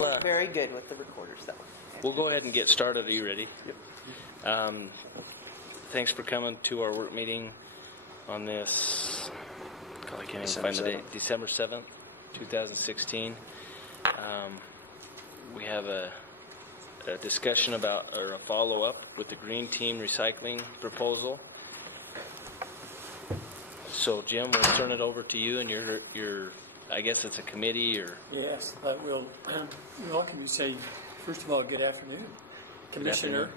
Very good with the recorders, though. We'll go ahead and get started. Are you ready? Yep. Thanks for coming to our work meeting on this. I can't even find the date. December 7th, 2016. We have a discussion about, or a follow-up with the Green Team Recycling proposal. So, Jim, we'll turn it over to you, and your I guess it's a committee, or yes. We'll welcome you. Say, first of all, good afternoon, Commissioner,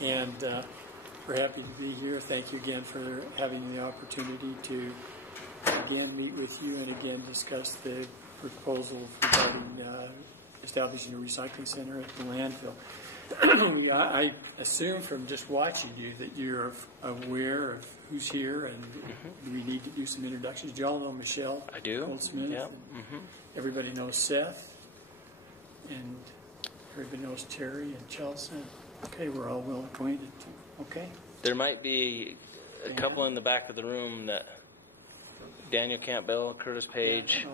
and we're happy to be here. Thank you again for having the opportunity to again meet with you and again discuss the proposal regarding establishing a recycling center at the landfill. I assume from just watching you that you're aware of who's here, and we need to do some introductions. Do you all know Michelle? I do. Goldsmith? Yep. Everybody knows Seth, and everybody knows Terry and Chelsea. Okay, we're all well acquainted. Okay. There might be a couple in the back of the room that Daniel Campbell, Curtis Page.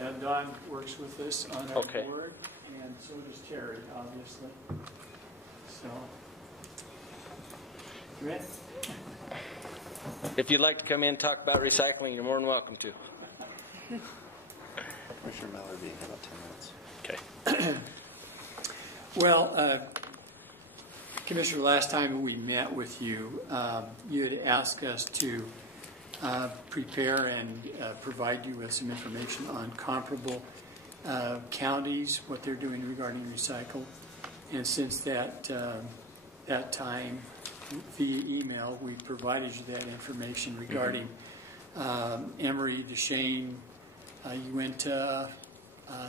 And Don works with us on our board, and so does Terry, obviously. So, you ready? If you'd like to come in and talk about recycling, you're more than welcome to. Commissioner Miller, being about 10 minutes. Okay. Well, Commissioner, last time we met with you, you had asked us to prepare and provide you with some information on comparable counties, what they're doing regarding recycle. And since that time, via email, we provided you that information regarding Emery, Duchesne, Uinta,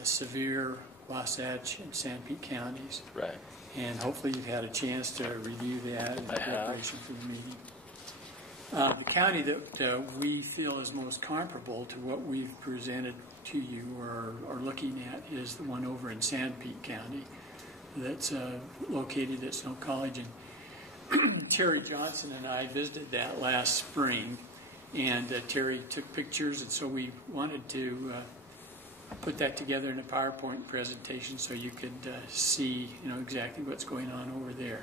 Sevier, Wasatch, and Sanpete counties. Right. And hopefully you've had a chance to review that in preparation for the meeting. The county that we feel is most comparable to what we've presented to you or are looking at is the one over in Sanpete County that's located at Snow College. And Terry Johnson and I visited that last spring, and Terry took pictures, and so we wanted to put that together in a PowerPoint presentation so you could see exactly what's going on over there.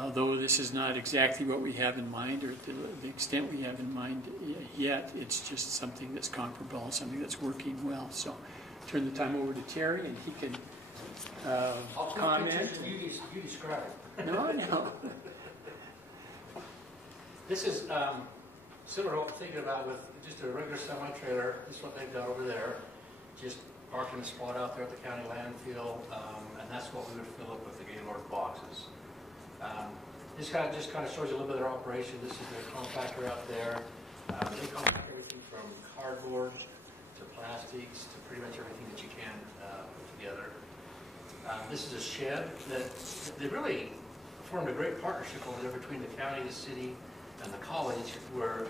Although this is not exactly what we have in mind, or to the extent we have in mind yet, it's just something that's comparable, something that's working well. So turn the time over to Terry, and he can comment. You describe it. No. This is similar to what we're thinking about with just a regular semi-trailer. This is what they've got over there. Just parking a spot out there at the county landfill, and that's what we would fill up with the Gaylord boxes. This just kind of shows you a little bit of their operation. This is their compactor out there. They compact everything from cardboard to plastics to pretty much everything that you can put together. This is a shed that they really formed a great partnership over there between the county, the city, and the college, where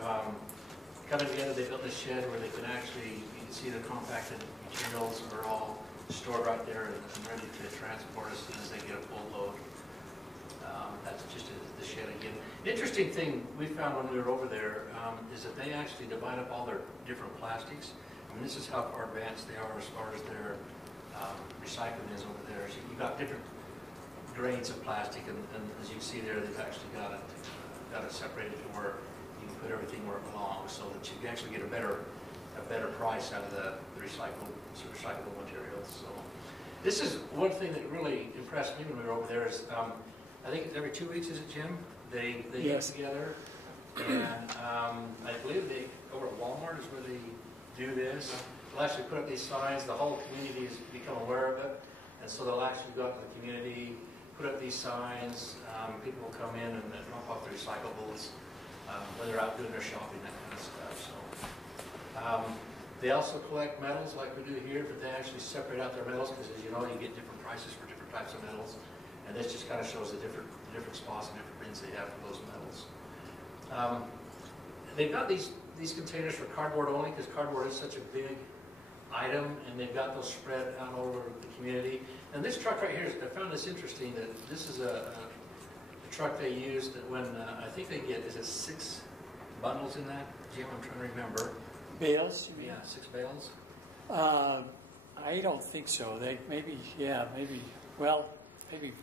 coming together they built this shed where they can actually, you can see the compacted materials are all stored right there and ready to transport as soon as they get a full load. That's just the shed again. The interesting thing we found when we were over there is that they actually divide up all their different plastics. I mean, this is how far advanced they are as far as their recycling is over there. So you've got different grades of plastic, and as you can see there, they've actually got it separated to where you can put everything where it belongs, so that you can actually get a better price out of the recyclable materials. So this is one thing that really impressed me when we were over there is. I think it's every 2 weeks, is it, Jim? They get together, and I believe they over at Walmart is where they do this. They'll actually put up these signs. The whole community has become aware of it, and so they'll actually go out to the community, put up these signs. People will come in and drop off their recyclables when they're out doing their shopping, that kind of stuff. So they also collect metals like we do here, but they actually separate out their metals because, as you know, you get different prices for different types of metals. And this just kind of shows the different spots and different bins they have for those metals. They've got these containers for cardboard only because cardboard is such a big item, and they've got those spread out all over the community. And this truck right here, I found this interesting that this is a truck they use that when I think they get, is it 6 bundles in that? Jim, I'm trying to remember. Bales? Yeah, 6 bales. I don't think so. They maybe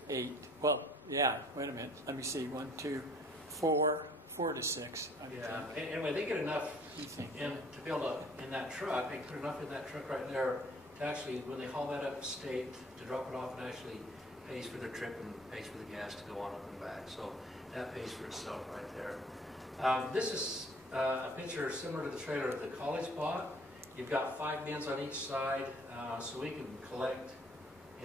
8. Well, yeah, wait a minute. Let me see. 1, 2, 4 to 6. I would Yeah, think. anyway, they get enough You think? in to build up in that truck, they put enough in that truck right there to actually, when they haul that up state to drop it off, it actually pays for their trip and pays for the gas to go on up and back. So that pays for itself right there. This is a picture similar to the trailer the college bought. You've got 5 bins on each side, so we can collect,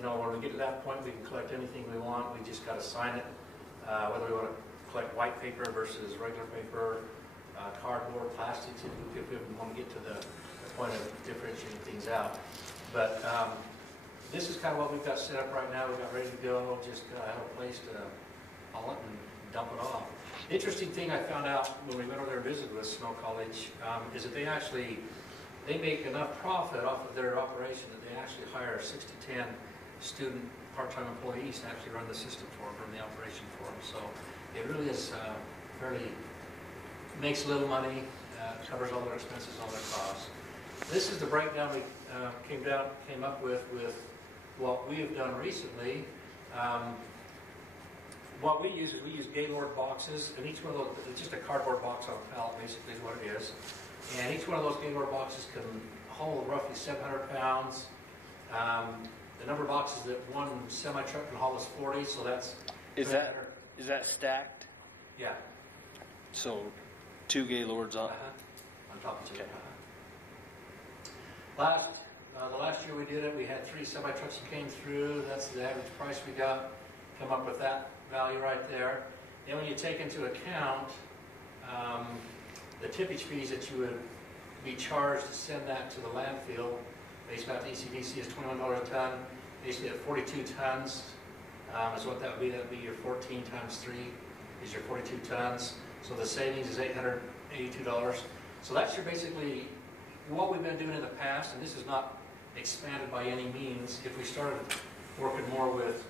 when we get to that point, we can collect anything we want. We just got to sign it, whether we want to collect white paper versus regular paper, cardboard, plastics, if we want to get to the point of differentiating things out. But this is kind of what we've got set up right now. We've got ready to go, just have a place to haul it and dump it off. The interesting thing I found out when we went over there and visited with Snow College is that they make enough profit off of their operation that they actually hire 6 to 10 student part-time employees to actually run the system for them, run the operation for them. So it really is makes a little money, covers all their expenses, all their costs. This is the breakdown we came up with what we have done recently. What we use Gaylord boxes, and each one of those, it's just a cardboard box on a pallet, basically is what it is. And each one of those Gaylord boxes can hold roughly 700 pounds. The number of boxes that one semi-truck can haul is 40, so that's... Is that stacked? Yeah. So 2 Gaylords on? On top of each other. The last year we did it, we had 3 semi-trucks that came through. That's the average price we got. Come up with that value right there. Then when you take into account the tippage fees that you would be charged to send that to the landfill, based out to ECDC is $21 a ton. Basically at 42 tons is what that would be. That would be your 14 times 3 is your 42 tons. So the savings is $882. So that's your basically what we've been doing in the past, and this is not expanded by any means. If we started working more with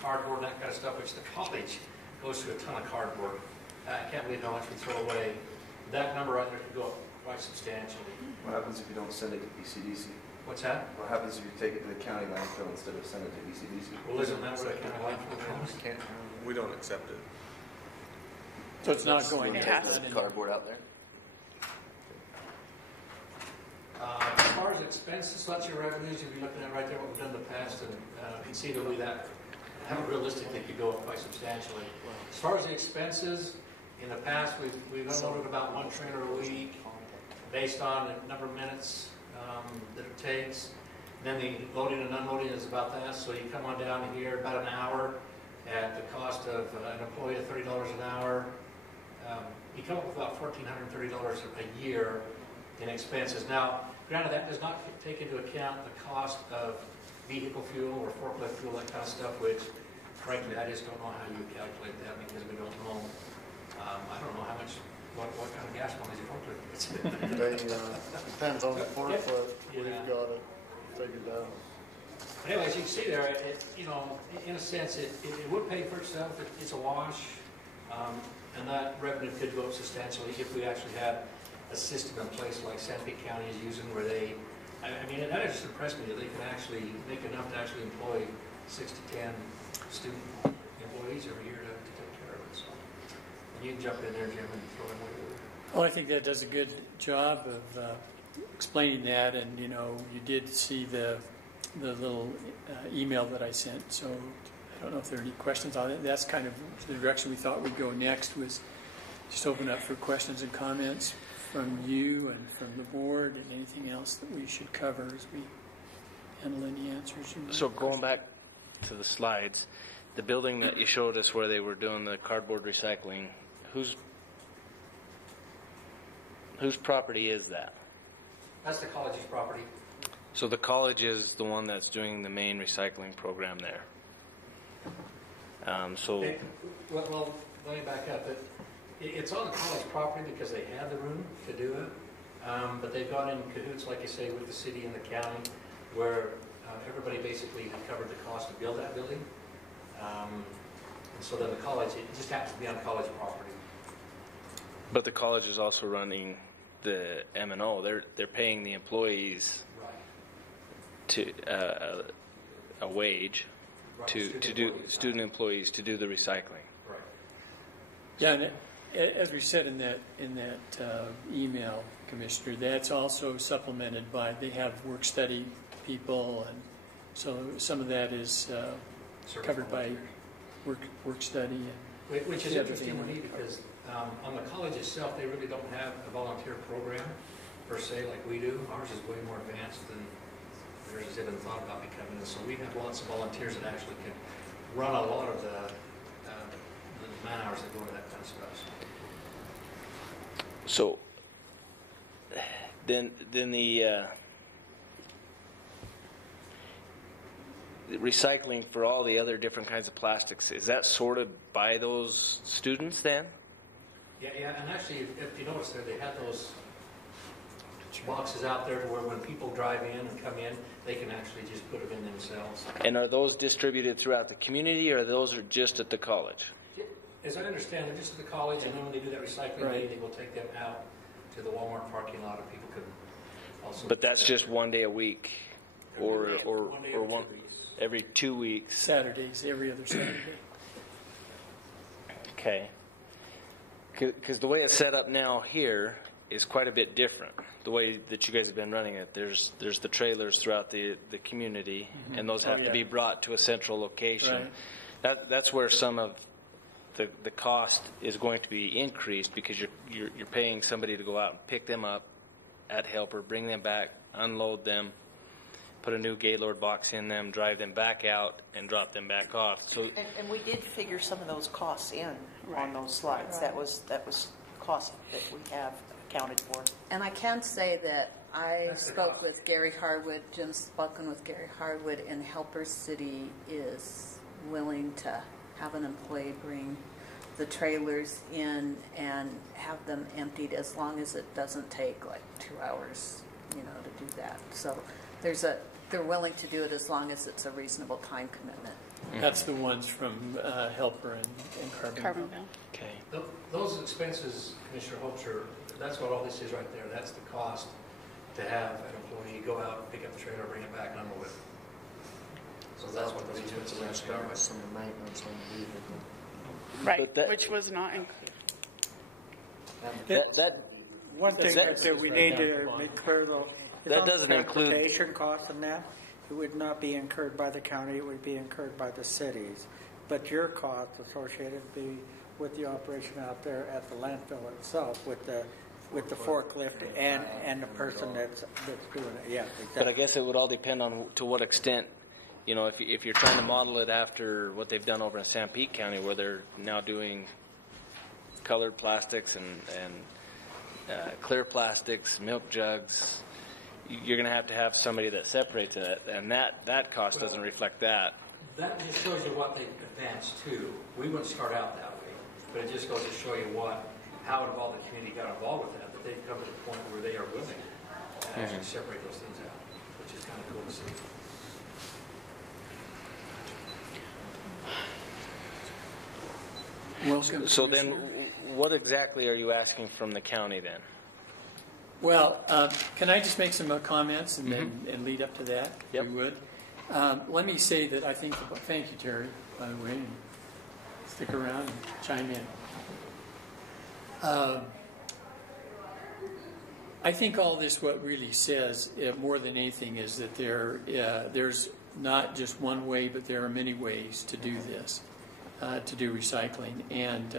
cardboard and that kind of stuff, which the college goes through a ton of cardboard. I can't believe how much we throw away. That number right there could go up quite substantially. What happens if you don't send it to ECDC? What's that? What happens if you take it to the county landfill instead of send it to ECDC? Well, isn't that where the county landfill goes? We don't accept it. So it's not going It to has that in- cardboard out there. As far as expenses, so that's your revenues, you'll be looking at right there what we've done in the past, and conceivably that, realistically, could go up quite substantially. As far as the expenses, in the past, we've unloaded about 1 trailer a week based on the number of minutes that it takes. Then the loading and unloading is about that, so you come on down here about an hour at the cost of an employee of $30 an hour. You come up with about $1,430 a year in expenses. Now, granted, that does not take into account the cost of vehicle fuel or forklift fuel, that kind of stuff, which, frankly, I just don't know how you calculate that because we don't know. I don't know how much, what kind of gas mileage your forklift gets. Depends on the forklift, Yeah. where you got it, take it down. But anyways, you can see there, in a sense, it would pay for itself. It's a wash, and that revenue could go up substantially if we actually had a system in place like Sanpete County is using, where they, that just impressed me that they can actually make enough to actually employ 6 to 10 student employees every year to take care of it. So, and you can jump in there, Jim, and throw in what you want. Well, I think that does a good job of explaining that, and you did see the little email that I sent. So I don't know if there are any questions on it. That's kind of the direction we thought we'd go next, was just open up for questions and comments from you and from the board, and anything else that we should cover as we handle any answers you might So going back to the slides, the building that you showed us where they were doing the cardboard recycling, whose property is that? That's the college's property. So the college is the one that's doing the main recycling program there. Okay. Well, let me back up. It's on the college property because they have the room to do it, but they've gone in cahoots, like you say, with the city and the county, where everybody basically covered the cost to build that building. And so then the college, it just happens to be on college property. But the college is also running the M&O. They're paying the employees Right. to a wage Right, to student do employees. student employees to do the recycling. Right. Yeah, and as we said in that email, Commissioner, that's also supplemented by, they have work study people, and so some of that is Service covered by volunteers. work study. Which is The other interesting to thing- me because on the college itself, they really don't have a volunteer program per se like we do. Ours is way more advanced than theirs has even thought about becoming. And so we have lots of volunteers that actually can run a lot of the man hours that go into that kind of stuff. So then the recycling for all the other different kinds of plastics, is that sorted by those students then? Yeah, and actually, if you notice there, they have those boxes out there to where when people drive in and come in, they can actually just put them in themselves. And are those distributed throughout the community, or those are just at the college? As I understand, they're just at the college, and then when they do that recycling day, Right. they will take them out to the Walmart parking lot, and people can also. But that's just one day a week, or One day every 2 weeks. every 2 weeks. Saturdays, every other Saturday. Okay. Because the way it's set up now here is quite a bit different. The way that you guys have been running it, there's the trailers throughout the community, and those have to be brought to a central location. Right. That's where some of the cost is going to be increased, because you're paying somebody to go out and pick them up at Helper, bring them back, unload them, put a new Gaylord box in them, drive them back out, and drop them back off. So And we did figure some of those costs in on those slides. That was cost that we have accounted for. And I can say that I That's the spoke cost. with Gary Harwood, Jim's spoken with Gary Harwood, and Helper City is willing to have an employee bring the trailers in and have them emptied as long as it doesn't take like 2 hours, to do that. So they're willing to do it as long as it's a reasonable time commitment. That's the ones from Helper and Carbonville. okay. Those expenses, Commissioner Holzer, that's what all this is right there. That's the cost to have an employee go out, pick up the trailer, bring it back, and unload it. So that's what those expenses actually are. Some maintenance on the vehicle. Right, But that- which was not included. That One thing That- that we need to make clear, though, is That on the doesn't include- transportation costs and that, it would not be incurred by the county, it would be incurred by the cities. But your costs associated would be with the operation out there at the landfill itself, with the forklift and the person that's doing it. Yeah, exactly. But I guess it would all depend on to what extent, if you're trying to model it after what they've done over in Sanpete County, where they're now doing colored plastics and clear plastics, milk jugs, you're going to have somebody that separates it, and that cost doesn't reflect that. That just shows you what they advanced to. We wouldn't start out that way, but it just goes to show you how involved the community got involved with that they've come to the point where they are willing to actually separate those things out, which is kind of cool to see. Welcome. So then, what exactly are you asking from the county then? Well, can I just make some comments and then and lead up to that? Yep. If we would. Let me say that I think, thank you, Terry, by the way, and stick around and chime in. I think all this, what really says, more than anything, is that there's not just one way, but there are many ways to do this, to do recycling. And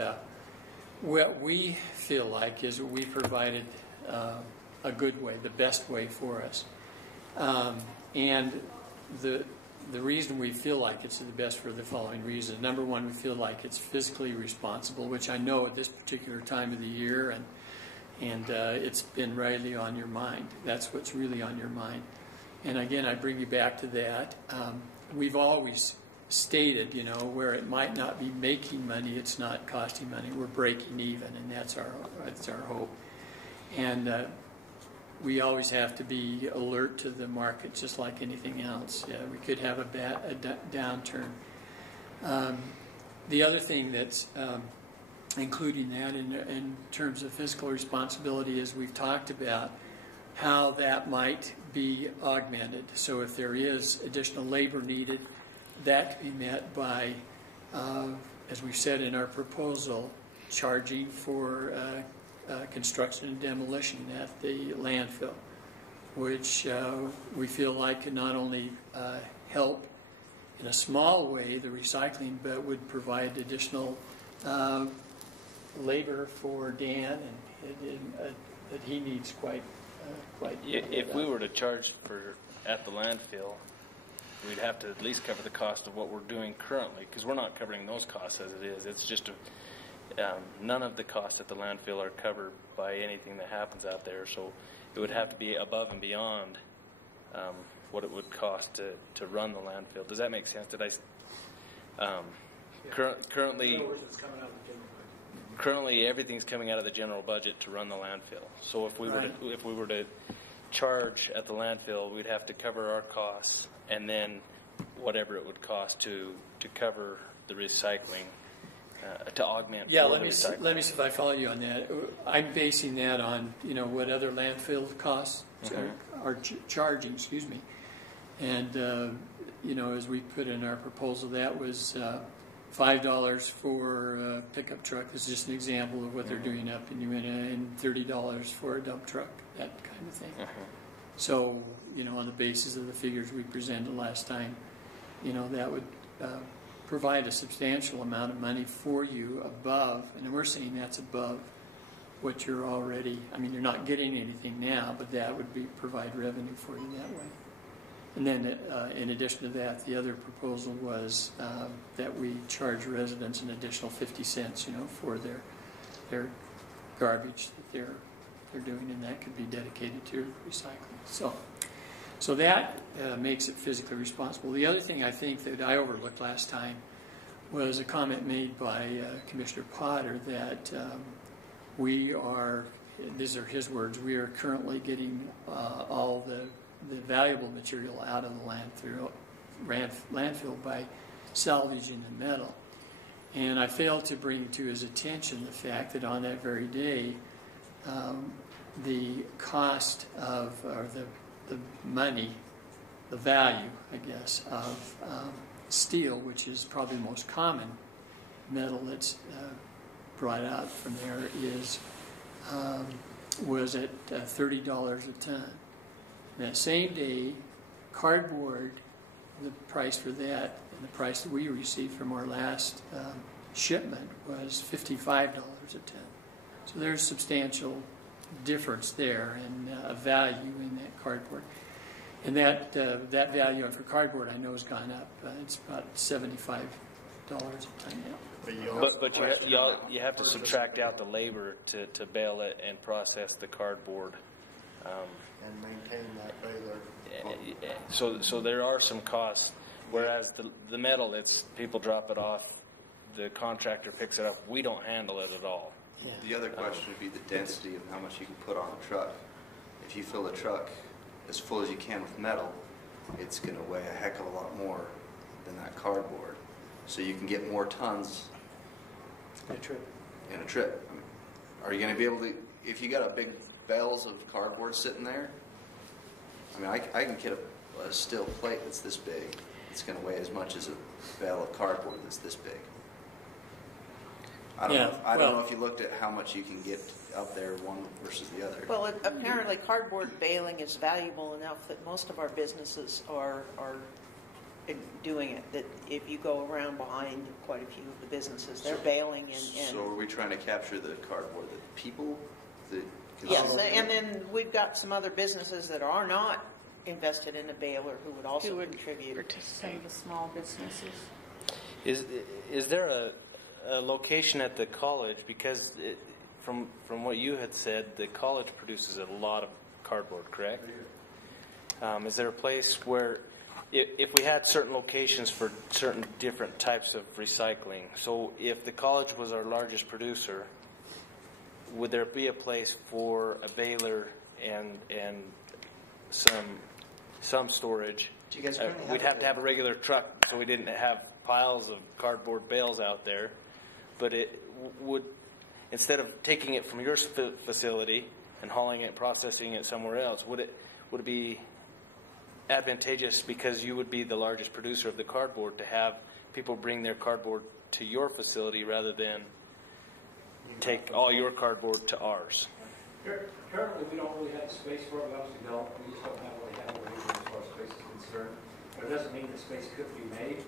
what we feel like is we provided a good way, the best way for us. And the reason we feel like it's the best for the following reason. Number one, we feel like it's fiscally responsible, which I know at this particular time of the year, and it's been rightly on your mind. That's what's really on your mind. And again, I bring you back to that. We've always stated, where it might not be making money, it's not costing money. We're breaking even, and that's our hope. And we always have to be alert to the market, just like anything else. We could have a downturn. The other thing that's including that in terms of fiscal responsibility is we've talked about how that might be augmented. So if there is additional labor needed, that can be met by, as we said in our proposal, charging for construction and demolition at the landfill, which we feel like can not only help in a small way the recycling, but would provide additional labor for Dan, and that he needs quite. If we were to charge for at the landfill, we'd have to at least cover the cost of what we're doing currently, because we're not covering those costs as it is. It's just none of the costs at the landfill are covered by anything that happens out there. So it would have to be above and beyond what it would cost to run the landfill. Does that make sense? Did I? Currently. In other words, it's coming out of the general budget. Currently, everything's coming out of the general budget to run the landfill. So if we were to charge at the landfill, we'd have to cover our costs, and then whatever it would cost to cover the recycling, to augment. Yeah, for let the me recycling. see if I follow you on that. I'm basing that on what other landfill costs are charging. Excuse me, and as we put in our proposal, that was. $5 for a pickup truck. This is just an example of what they're doing up in Uinta, and $30 for a dump truck, that kind of thing. So, on the basis of the figures we presented last time, that would provide a substantial amount of money for you above, and we're saying that's above what you're already, you're not getting anything now, but that would provide revenue for you that way. And then, in addition to that, the other proposal was that we charge residents an additional 50 cents, for their garbage that they're doing, and that could be dedicated to recycling. So that makes it physically responsible. The other thing I think that I overlooked last time was a comment made by Commissioner Potter that we are, these are his words, we are currently getting all the valuable material out of the landfill by salvaging the metal. And I failed to bring to his attention the fact that on that very day, the cost of, or the money, the value, I guess, of steel, which is probably the most common metal that's brought out from there, was at $30 a ton. That same day, cardboard, the price for that, and the price that we received from our last shipment was $55 a ton. So there's substantial difference there and a value in that cardboard. And that value for cardboard, I know, has gone up. It's about $75 a ton now. But you have to subtract out the labor to bale it and process the cardboard. And maintain that baler. So there are some costs, whereas the metal, it's people drop it off, the contractor picks it up. We don't handle it at all. Yeah. The other question would be the density of how much you can put on a truck. If you fill a truck as full as you can with metal, it's going to weigh a heck of a lot more than that cardboard. So you can get more tons In a trip. in a trip. Are you going to be able to, if you got a big bales of cardboard sitting there, I can get a steel plate that's this big. It's going to weigh as much as a bale of cardboard that's this big. I don't know if you looked at how much you can get up there, one versus the other. Well, apparently cardboard baling is valuable enough that most of our businesses are doing it. That if you go around behind quite a few of the businesses, they're baling and So are we trying to capture the cardboard that people, the yes, consumers? and then we've got some other businesses that are not invested in a baler who would also contribute. Some of the small businesses. Is there a location at the college? Because from what you had said, the college produces a lot of cardboard, correct? Is there a place where, if we had certain locations for certain different types of recycling, so if the college was our largest producer, would there be a place for a baler and some storage? Do you guys currently We'd have to have a regular truck, so we didn't have piles of cardboard bales out there. But it would, instead of taking it from your facility and hauling it, processing it somewhere else, would it be advantageous, because you would be the largest producer of the cardboard, to have people bring their cardboard to your facility rather than take all your cardboard to ours? Currently, we don't really have the space for it. We obviously don't. We just don't really have what we need as far as space is concerned. But it doesn't mean that space couldn't be made.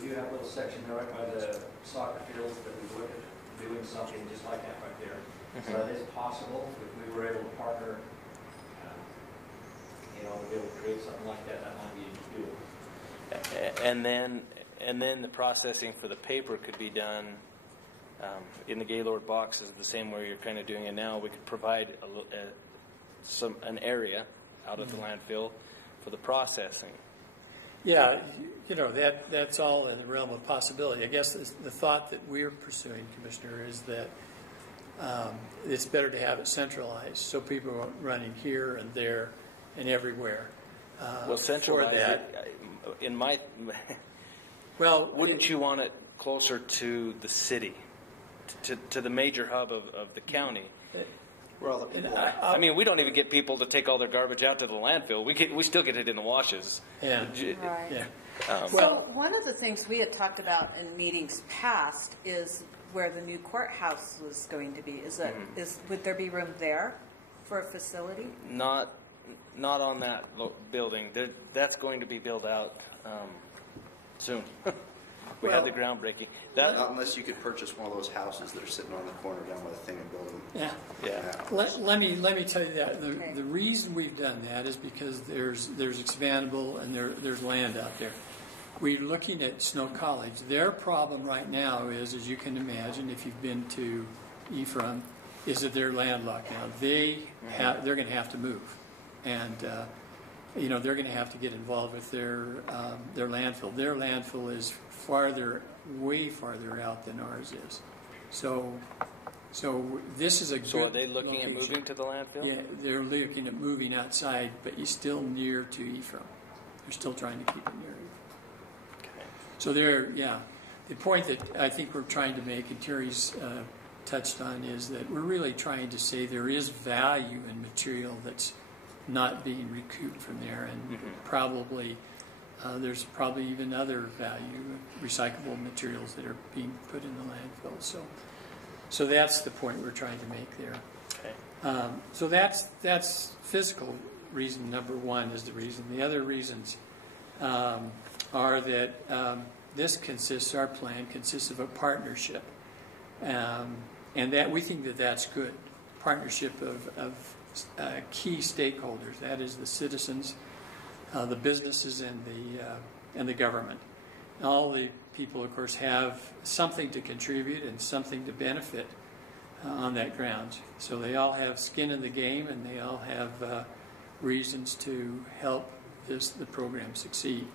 We do have a little section there right by the soccer fields that we look at doing something just like that right there. So that is possible. If we were able to partner, to be able to create something like that, that might be doable. And then the processing for the paper could be done in the Gaylord boxes the same way you're kind of doing it now. We could provide an area out of the landfill for the processing. Yeah, that's all in the realm of possibility. I guess the thought that we're pursuing, Commissioner, is that it's better to have it centralized, so people are running here and there and everywhere. Well, centralized. For that. In my, well, wouldn't you want it closer to the city, to the major hub of the county? Well, I mean, we don't even get people to take all their garbage out to the landfill. We still get it in the washes. Yeah. Right. Yeah. So one of the things we had talked about in meetings past is where the new courthouse was going to be. Would there be room there for a facility? Not on that building. That's going to be built out soon. We had the groundbreaking. Not unless you could purchase one of those houses that are sitting on the corner down by the thing and build them. Yeah. Let me tell you that the reason we've done that is because there's expandable and there's land out there. We're looking at Snow College. Their problem right now is, as you can imagine, if you've been to Ephraim, is that they're landlocked now. They're going to have to move, and they're going to have to get involved with their landfill. Their landfill is way farther out than ours is. So this is a good. So are they looking location. at moving to the landfill? Yeah, they're looking at moving outside, but he's still near to Ephraim. They're still trying to keep it near Ephraim. Okay. So the point that I think we're trying to make, and Terry's touched on, is that we're really trying to say there is value in material that's not being recouped from there, and probably there's probably even other value, recyclable materials that are being put in the landfill. So that's the point we're trying to make there. Okay. So that's physical reason number one is the reason. The other reasons are that our plan consists of a partnership, and that we think that that's good. Partnership of key stakeholders, that is the citizens, the businesses, and the government. All the people, of course, have something to contribute and something to benefit on that ground. So they all have skin in the game, and they all have reasons to help the program succeed.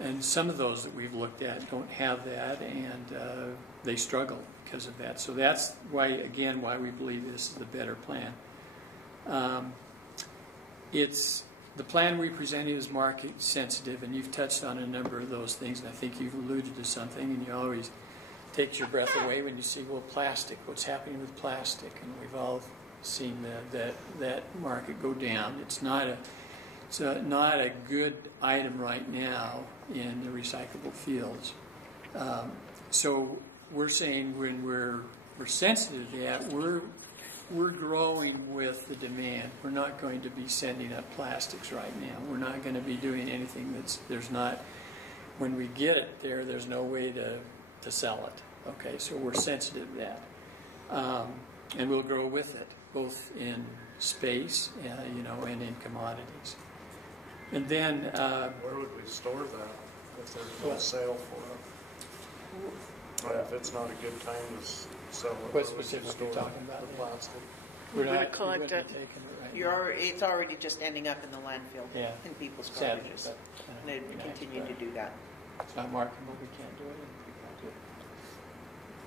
And some of those that we've looked at don't have that, and they struggle because of that. So that's why we believe this is the better plan. The plan we presented is market sensitive, and you've touched on a number of those things, and I think you've alluded to something, and you always takes your breath away when you see, plastic, what's happening with plastic, and we've all seen that market go down. It's not a good item right now in the recyclable fields. So we're saying when we're sensitive to that, we're growing with the demand. We're not going to be sending up plastics right now. We're not going to be doing anything there's not, when we get it there's no way to sell it. Okay, so we're sensitive to that. And we'll grow with it, both in space, and in commodities. And then... where would we store that if there's no sale for it? Or if it's not a good time to sell it? What specifically you're talking about? The plastic. We're going to collect it. It's already just ending up in the landfill, in people's garbages. And they continue to do that. It's not marketable, we can't do it.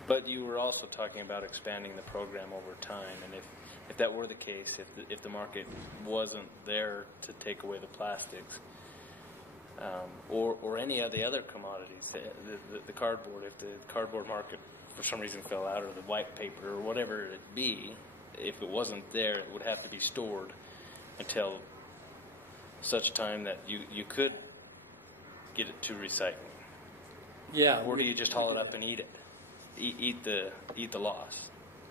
But you were also talking about expanding the program over time, and if that were the case, if the market wasn't there to take away the plastics, or any of the other commodities, the cardboard, if the cardboard market for some reason fell out, or the white paper, or whatever it be, if it wasn't there, it would have to be stored until such time that you could get it to recycling. Yeah. Or do you just haul it up and eat it? Eat the loss?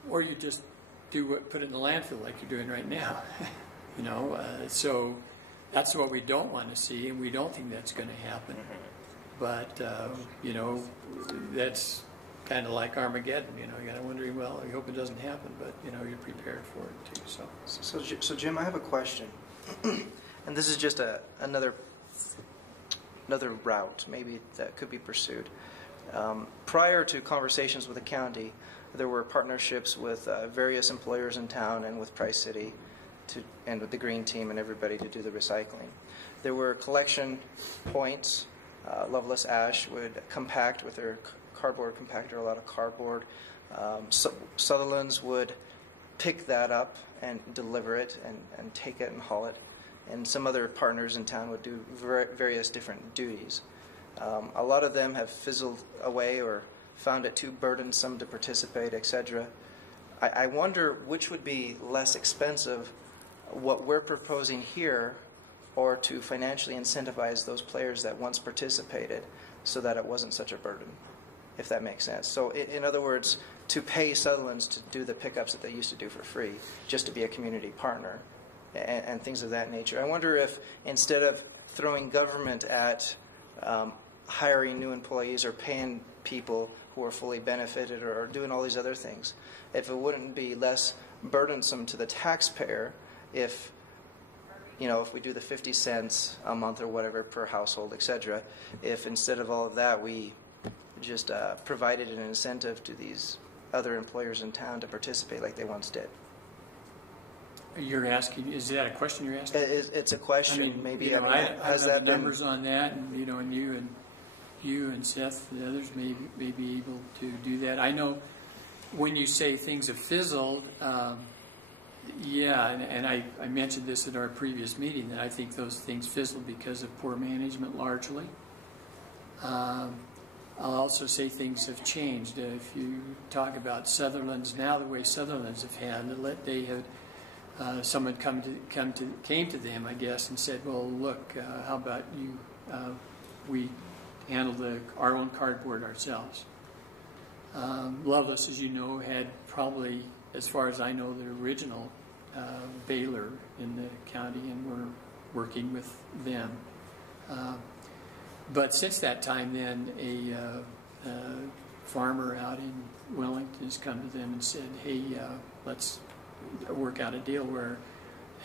Or you just put it in the landfill like you're doing right now. So that's what we don't want to see, and we don't think that's going to happen. But, that's kind of like Armageddon. You got to wonder, well, I hope it doesn't happen, but, you're prepared for it too. So Jim, I have a question. And this is just another route maybe that could be pursued. Prior to conversations with the county, there were partnerships with various employers in town and with Price City and with the Green Team and everybody to do the recycling. There were collection points. Loveless Ash would compact with their cardboard compactor, a lot of cardboard. Sutherland's would pick that up and deliver it and take it and haul it. And some other partners in town would do various different duties. A lot of them have fizzled away or found it too burdensome to participate, etc. I wonder which would be less expensive, what we're proposing here, or to financially incentivize those players that once participated so that it wasn't such a burden, if that makes sense. So in other words, to pay Sutherland's to do the pickups that they used to do for free, just to be a community partner, and things of that nature. I wonder if instead of throwing government at hiring new employees or paying people who are fully benefited or doing all these other things, if it wouldn't be less burdensome to the taxpayer if we do the 50 cents a month or whatever per household, etc., if instead of all of that we just provided an incentive to these other employers in town to participate like they once did. You're asking, is that a question you're asking? It's a question, maybe. I has have that been numbers on that, and and you and Seth and the others may be able to do that. I know when you say things have fizzled, and I mentioned this at our previous meeting, that I think those things fizzled because of poor management largely. I'll also say things have changed. If you talk about Sutherland's now, the way Sutherland's have handled it, they had someone came to them, I guess, and said, "Well, look, how about you? We handle our own cardboard ourselves." Loveless, as you know, had probably, as far as I know, the original baler in the county, and we're working with them. But since that time, then a farmer out in Wellington has come to them and said, "Hey, let's work out a deal where,"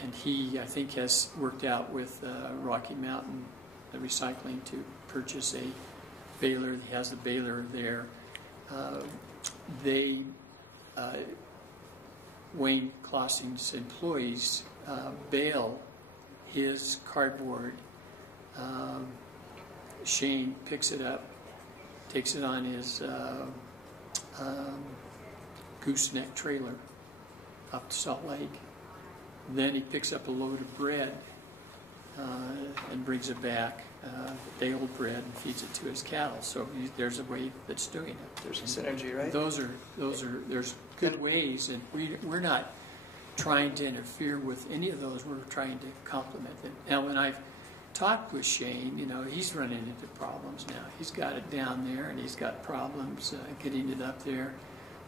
and he, I think, has worked out with Rocky Mountain Recycling to purchase a baler. He has the baler there. Wayne Klossing's employees bale his cardboard. Shane picks it up, takes it on his gooseneck trailer up to Salt Lake. Then he picks up a load of bread and brings it back, day-old bread, and feeds it to his cattle. So there's a way that's doing it. There's a synergy, right? There's good ways, and we're not trying to interfere with any of those. We're trying to complement them. Now, when I've talked with Shane, he's running into problems now. He's got it down there, and he's got problems getting it up there.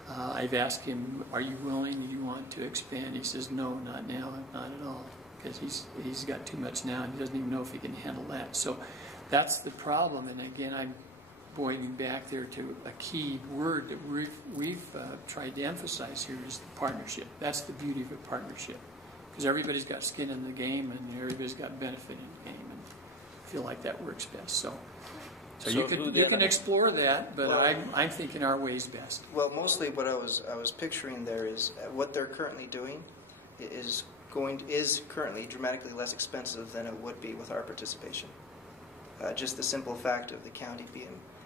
I've asked him, "Are you willing? Do you want to expand?" He says, "No, not now, not at all," because he's got too much now, and he doesn't even know if he can handle that. So that's the problem. And again, I'm pointing back there to a key word that we've tried to emphasize here is partnership. That's the beauty of a partnership, because everybody's got skin in the game, and everybody's got benefit in the game, and I feel like that works best. So you can explore that, but I'm thinking our way's best. Well, mostly what I was picturing there is what they're currently doing is currently dramatically less expensive than it would be with our participation. Just the simple fact of the county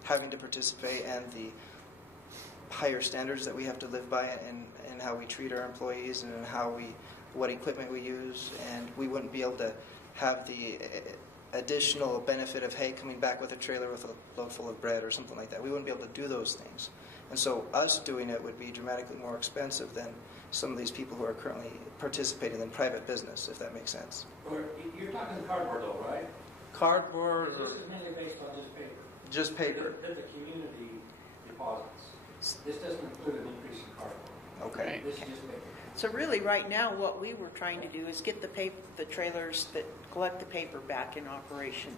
having to participate, and the higher standards that we have to live by, and how we treat our employees, and what equipment we use, and we wouldn't be able to have the additional benefit of, hey, coming back with a trailer with a load full of bread or something like that. We wouldn't be able to do those things. And so us doing it would be dramatically more expensive than some of these people who are currently participating in private business, if that makes sense. You're talking cardboard though, right? Cardboard or This is mainly based on this paper. just paper? That the community deposits. This doesn't include an increase in cardboard. Okay. This is just paper. So really, right now, what we were trying to do is get the trailers that collect the paper back in operation.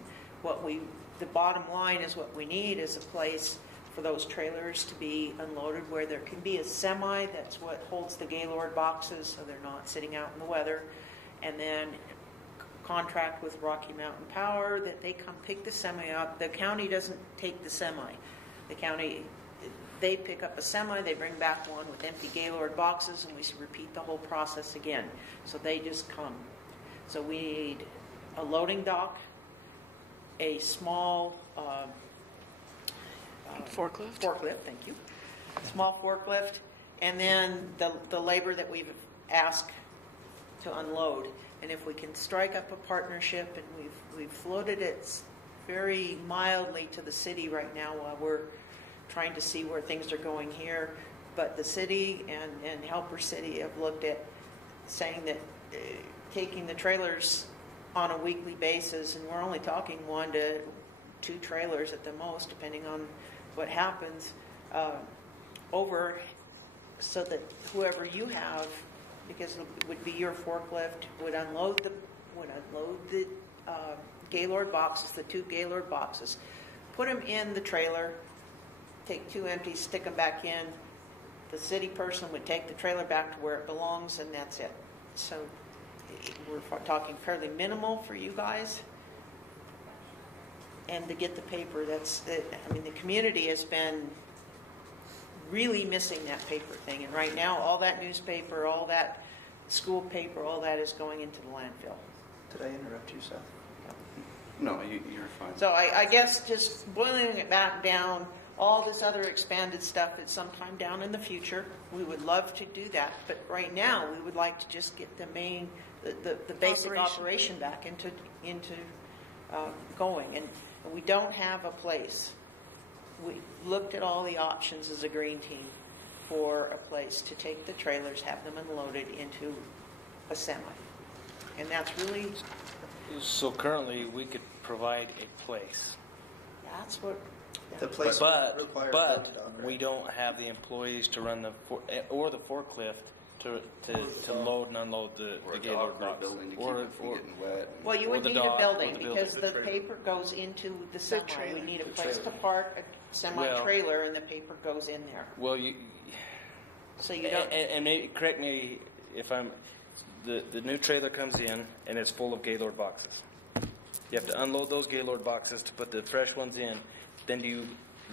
The bottom line is what we need is a place for those trailers to be unloaded where there can be a semi. That's what holds the Gaylord boxes so they're not sitting out in the weather. And then contract with Rocky Mountain Power that they come pick the semi up. The county doesn't take the semi. The county, they pick up a semi, they bring back one with empty Gaylord boxes, and we repeat the whole process again. So they just come. So we need a loading dock, a small Forklift? Forklift, thank you. Small forklift, and then the labor that we've asked to unload. And if we can strike up a partnership, and we've floated it very mildly to the city right now while we're trying to see where things are going here. But the city and Helper City have looked at saying that taking the trailers on a weekly basis, and we're only talking 1 to 2 trailers at the most, depending on what happens, over so that whoever you have, because it would be your forklift, would unload the Gaylord boxes, the 2 Gaylord boxes, put them in the trailer, take 2 empties, stick them back in. The city person would take the trailer back to where it belongs, and that's it. So we're talking fairly minimal for you guys. And to get the paper, the community has been really missing that paper thing. And right now, all that newspaper, all that school paper, all that is going into the landfill. Did I interrupt you, Seth? No, you're fine. So I guess just boiling it back down, all this other expanded stuff at some time down in the future, we would love to do that. But right now, we would like to just get the basic operation back into going. And we don't have a place. We looked at all the options as a green team for a place to take the trailers, have them unloaded into a semi. And that's really... So currently, we could provide a place. That's what... The place But requires loading dock, right? we don't have the employees to run or the forklift to load and unload the Gaylord Or a box. building to keep it from getting wet. Well, you Or would the need a dock, building or the because the building. paper goes into the semi. We need a place to park a semi-trailer and the paper goes in there. Well, you So you don't... and maybe, correct me if I'm. The new trailer comes in and it's full of Gaylord boxes. You have to unload those Gaylord boxes to put the fresh ones in. Then do you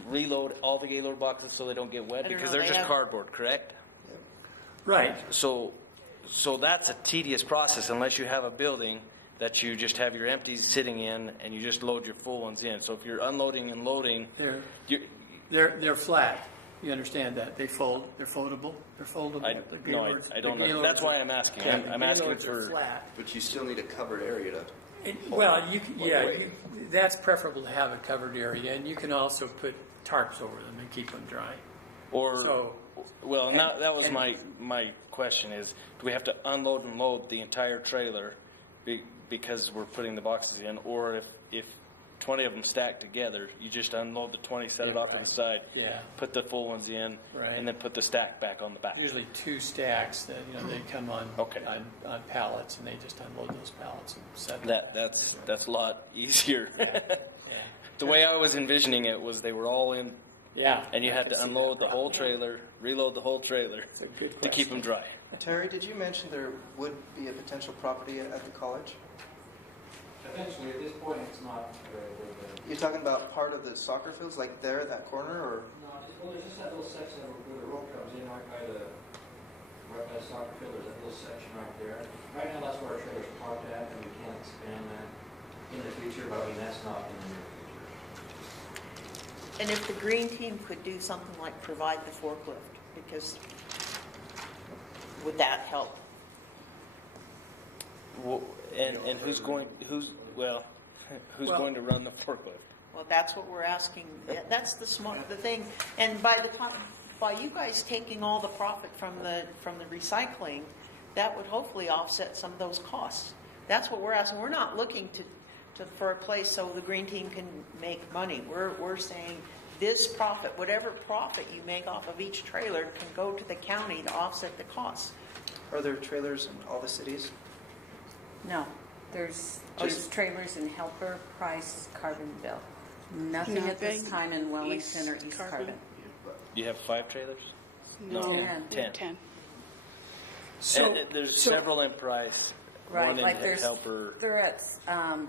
reload all the Gaylord boxes so they don't get wet? I don't Because know, they're they just have- cardboard, correct? Right. So that's a tedious process unless you have a building that you just have your empties sitting in and you just load your full ones in. So if you're unloading and loading, They're flat. You understand that? They fold. They're foldable. They're foldable. The Gaylords- I don't the know. Gaylords That's why are- I'm asking. Yeah, I'm the asking Gaylords are for. flat. But you still need a covered area to... Well, that's preferable to have a covered area, and you can also put tarps over them and keep them dry. Or, So- well, and that was and- my question is, do we have to unload and load the entire trailer because we're putting the boxes in, or if 20 of them stacked together, you just unload the 20, set it off to the side, Yeah. put the full ones in, Right. and then put the stack back on the back. Usually 2 stacks that they come on Okay. on pallets, and they just unload those pallets and set them. That's a lot easier. The way I was envisioning it was they were all in, Yeah. and you had to unload the whole trailer, reload the whole trailer It's a good to keep them dry. Terry, did you mention there would be a potential property at the college? Eventually, at this point, it's not very big. You're talking about part of the soccer fields, like there, that corner, or? Well, there's just that little section where the road comes in right by the soccer field. There's that little section right there. Right now, that's where our trailer's parked at, and we can't expand that in the future, but I mean, that's not in the near future. And if the green team could do something like provide the forklift, because would that help? Well, and who's Who's Well- going to run the forklift? Well, that's what we're asking. That's the thing. And by you guys taking all the profit from the recycling, that would hopefully offset some of those costs. That's what we're asking. We're not looking for a place so the green team can make money. We're saying this profit, whatever profit you make off of each trailer, can go to the county to offset the costs. Are there trailers in all the cities? No, there's just trailers in Helper, Price, Carbonville. Nothing at this Nothing. time in Wellington or East East Carbon. Carbon. You have 5 trailers? No, Ten. 10. And there's several in Price. Right, One in like there's, Helper. they're at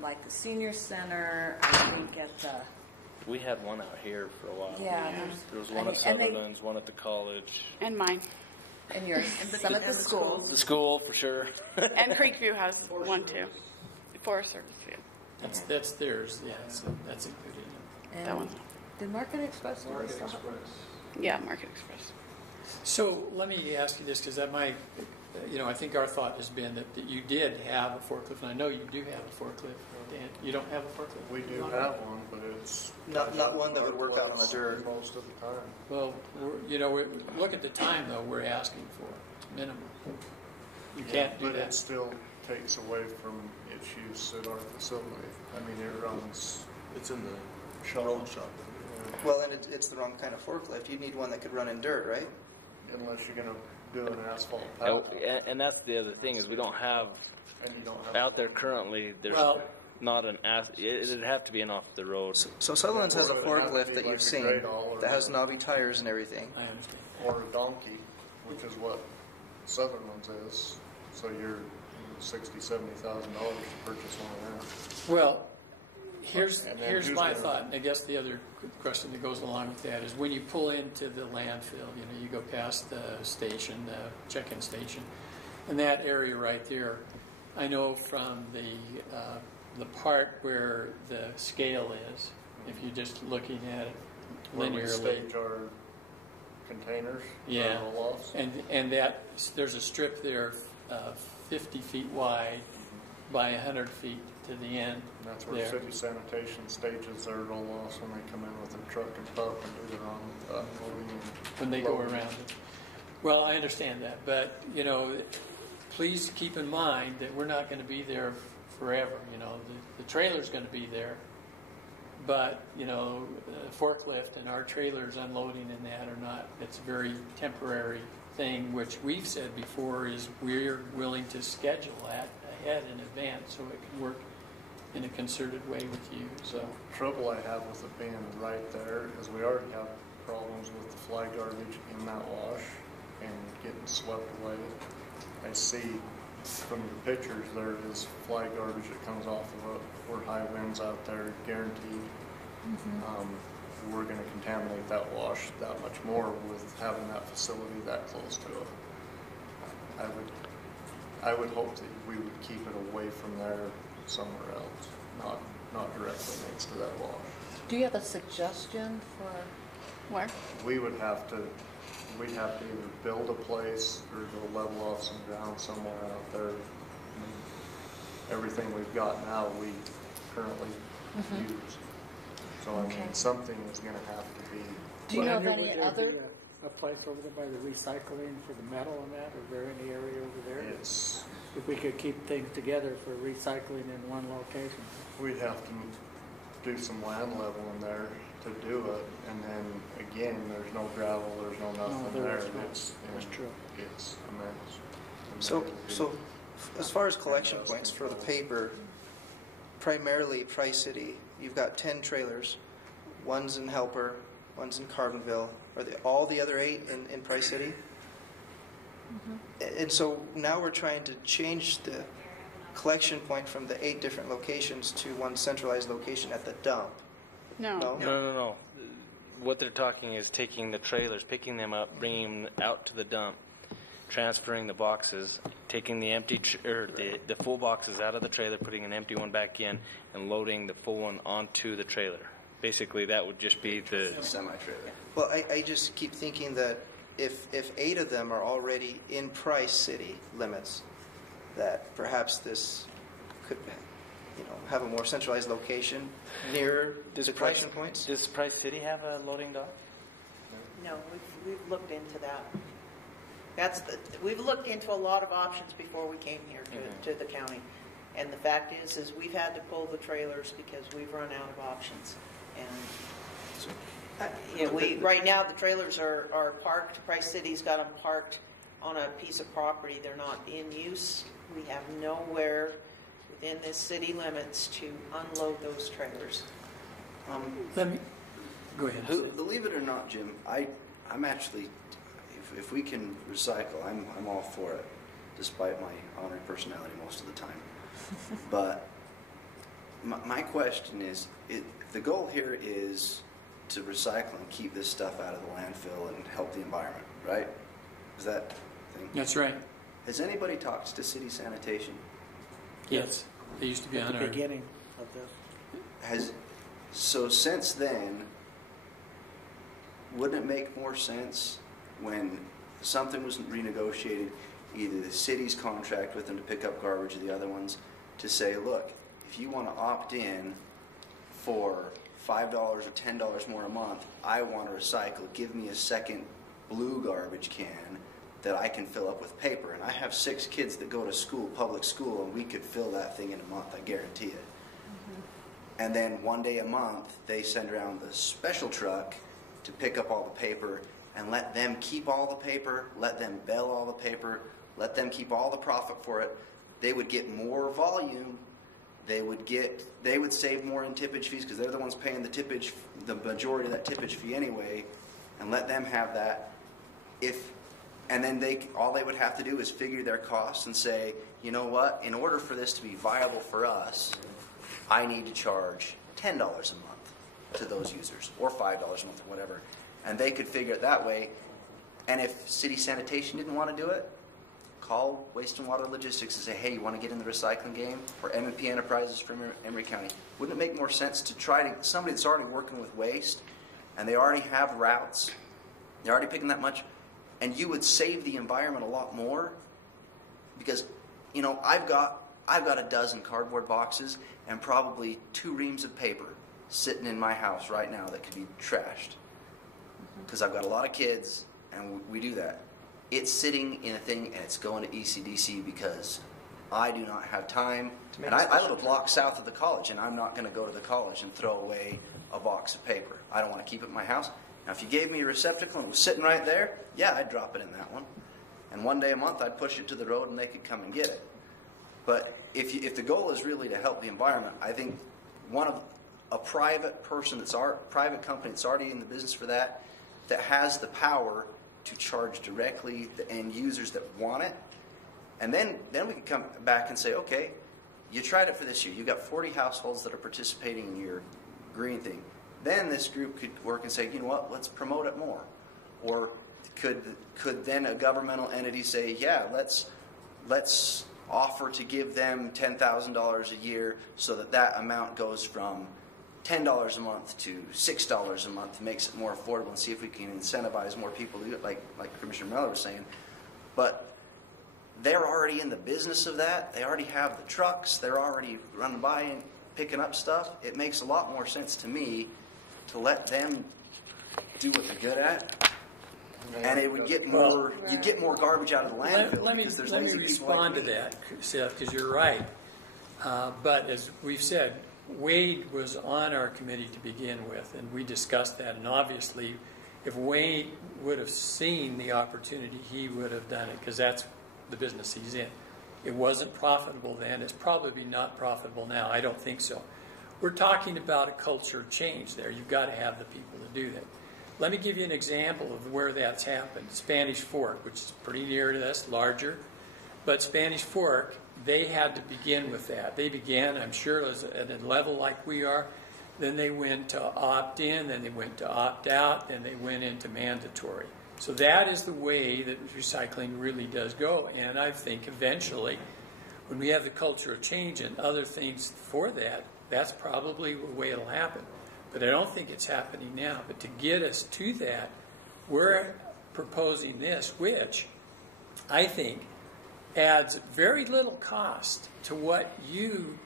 like the senior center, I think at the, We had one out here for a while. yeah. There was one at and they- Sutherland's, one at the college. And mine. And yours, some at the schools. The school, for sure. And Creekview has one too. Forest Service, yeah. That's theirs, yeah, so that's included in it. That And one. did Market Express do Market this? Express. Yeah, Market Express. So let me ask you this, because that might, I think our thought has been that you did have a forklift, and I know you do have a forklift. Dan, you don't have a forklift? We do have one, but it's. Not one that would work out on the dirt. Most of the time. Well, look at the time, though, we're asking for, minimum. You can't do But it that. still takes away from its use at our facility. I mean, it runs. It's in the shop. Well, and it's the wrong kind of forklift. You need one that could run in dirt, right? Unless you're going to do an asphalt Oh, path. and that's the other thing is we don't have And you don't have. out there currently. There's Well- not an it'd have to be an off the road. So Sutherland's has a Or it would have to forklift be that like you've a seen Great All or that has a- knobby tires and everything. I understand. Or a donkey, which is what Sutherland's is. So you're $60,000, $70,000 to purchase one of them. Well, here's And then who's my gonna- thought, and I guess the other question that goes along with that is when you pull into the landfill, you go past the station, the check-in station, and that area right there, I know from the part where the scale is, if you're just looking at it Where we linearly, stage our containers, Yeah. our roll-offs. and that there's a strip there 50 feet wide by 100 feet to the end. And that's where there. city sanitation stages their roll-offs when they come in with their truck and pup and do their own unloading. and When they go loading. around it. Well, I understand that, but, please keep in mind that we're not going to be there forever. The trailer's going to be there, but, the forklift and our trailers unloading in that are not, it's a very temporary thing, which we've said before is we're willing to schedule that ahead in advance so it can work in a concerted way with you, so. Trouble I have with it being right there is we already have problems with the fly garbage in that wash and getting swept away. I see from your pictures there is fly garbage that comes off of it. We're high winds out there, guaranteed. We're going to contaminate that wash that much more with having that facility that close to it. I would hope that we would keep it away from there somewhere else, not directly next to that wash. Do you have a suggestion for? Where? We'd have to either build a place or go level off some ground somewhere out there. I mean, everything we've got now, we currently use. So, I Okay. mean, something is going to have to be. Do you know of Would any there other? be a place over there by the recycling for the metal and that? Is there any area over there? It's, If we could keep things together for recycling in one location. we'd have to do some land level in there to do it. And then, again, there's no gravel, there's no nothing there there. is not. It's true. It's a mess. So as far as collection points for the paper, primarily Price City, you've got 10 trailers. One's in Helper, one's in Carbonville. Are they all the other 8 in Price City? And so now we're trying to change the collection point from the 8 different locations to one centralized location at the dump. No. No? No. What they're talking is taking the trailers, picking them up, bringing them out to the dump, transferring the boxes, taking the empty the full boxes out of the trailer, putting an empty one back in, and loading the full one onto the trailer. Basically, that would just be the. Semi-trailer. Well, I just keep thinking that if 8 of them are already in Price City limits, that perhaps this could have a more centralized location near the collection points. Does Price City have a loading dock? No, we've looked into that. We've looked into a lot of options before we came here to the county. And the fact is we've had to pull the trailers because we've run out of options. And right now the trailers are parked. Price City's got them parked on a piece of property. They're not in use. We have nowhere within the city limits to unload those trailers. Let me go ahead. Believe it or not, Jim, I'm actually, if we can recycle, I'm all for it, despite my ornery personality most of the time. But my question is, if the goal here is to recycle and keep this stuff out of the landfill and help the environment, right? Is that the thing? That's right. Has anybody talked to city sanitation? Yes. They used to be on At the our beginning of this. So since then, wouldn't it make more sense when something was renegotiated, either the city's contract with them to pick up garbage or the other ones, to say, look, if you want to opt in for $5 or $10 more a month, I want to recycle, give me a second blue garbage can that I can fill up with paper. And I have 6 kids that go to school, public school, and we could fill that thing in a month, I guarantee it. And then one day a month, they send around the special truck to pick up all the paper and let them keep all the paper, let them bale all the paper, let them keep all the profit for it. They would get more volume. They would save more in tippage fees because they're the ones paying the majority of that tippage fee anyway, and let them have that. And then all they would have to do is figure their costs and say, you know what, in order for this to be viable for us, I need to charge $10 a month to those users, or $5 a month, or whatever. And they could figure it that way. And if city sanitation didn't want to do it, call Waste and Water Logistics and say, hey, you want to get in the recycling game? Or M&P Enterprises from Emory County. Wouldn't it make more sense to try to, somebody that's already working with waste, and they already have routes, they're already picking that much, and you would save the environment a lot more? Because, I've got a dozen cardboard boxes and probably 2 reams of paper sitting in my house right now that could be trashed. Because I've got a lot of kids, and we do that. It's sitting in a thing, and it's going to ECDC because I do not have time. And I live a block south of the college, and I'm not going to go to the college and throw away a box of paper. I don't want to keep it in my house. Now, if you gave me a receptacle and it was sitting right there, yeah, I'd drop it in that one. And one day a month, I'd push it to the road, and they could come and get it. But if the goal is really to help the environment, I think a private person private company that's already in the business for that has the power to charge directly the end users that want it. And then we can come back and say, okay, you tried it for this year. You've got 40 households that are participating in your green thing. Then this group could work and say, you know what, let's promote it more. Or could then a governmental entity say, yeah, let's offer to give them $10,000 a year so that amount goes from $10 a month to $6 a month, makes it more affordable, and see if we can incentivize more people to do it, like Commissioner Miller was saying. But they're already in the business of that. They already have the trucks. They're already running by and picking up stuff. It makes a lot more sense to me to let them do what they're good at. And it would get more. You get more garbage out of the landfill. Let me respond to that, Seth, because you're right. But as we've said, Wade was on our committee to begin with, and we discussed that. And obviously, if Wade would have seen the opportunity, he would have done it, because that's the business he's in. It wasn't profitable then. It's probably not profitable now. I don't think so. We're talking about a culture change there. You've got to have the people to do that. Let me give you an example of where that's happened. Spanish Fork, which is pretty near to us, larger. But Spanish Fork, they had to begin with that. They began, I'm sure, at a level like we are. Then they went to opt-in, then they went to opt-out, then they went into mandatory. So that is the way that recycling really does go. And I think eventually, when we have the culture of change and other things for that, that's probably the way it'll happen. But I don't think it's happening now. But to get us to that, we're proposing this, which I think adds very little cost to what you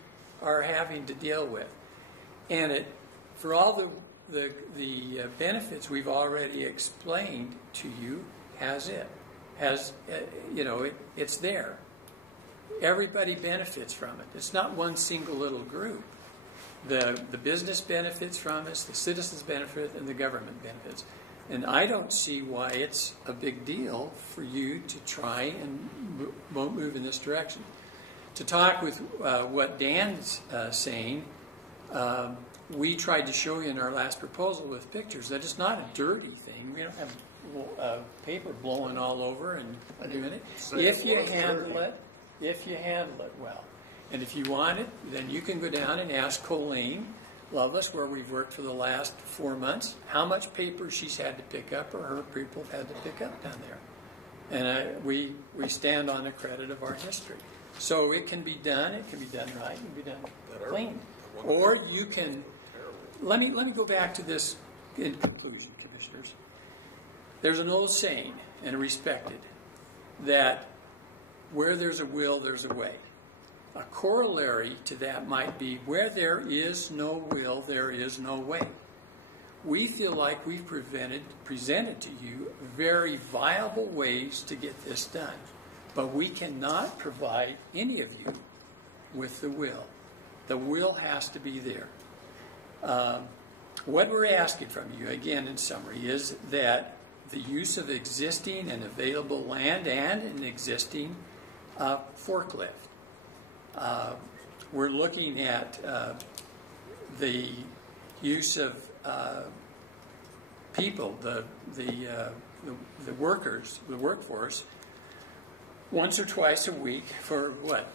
are having to deal with. And for all the benefits we've already explained to you, it's there. Everybody benefits from it. It's not one single little group. The business benefits from it, the citizens benefit, and the government benefits. And I don't see why it's a big deal for you to try and move in this direction. To talk with what Dan's saying, we tried to show you in our last proposal with pictures that it's not a dirty thing. We don't have paper blowing all over and doing it. If you handle it well. And if you want it, then you can go down and ask Colleen Loveless, where we've worked for the last 4 months, how much paper she's had to pick up or her people have had to pick up down there. And we stand on the credit of our history. So it can be done. It can be done right. It can be done clean. Or you can. Let me go back to this in conclusion, commissioners. There's an old saying, and respected, that where there's a will, there's a way. A corollary to that might be where there is no will, there is no way. We feel like we've presented to you very viable ways to get this done, but we cannot provide any of you with the will. The will has to be there. What we're asking from you, again in summary, is that the use of existing and available land and an existing forklift. We're looking at the use of people, the workers, the workforce, once or twice a week for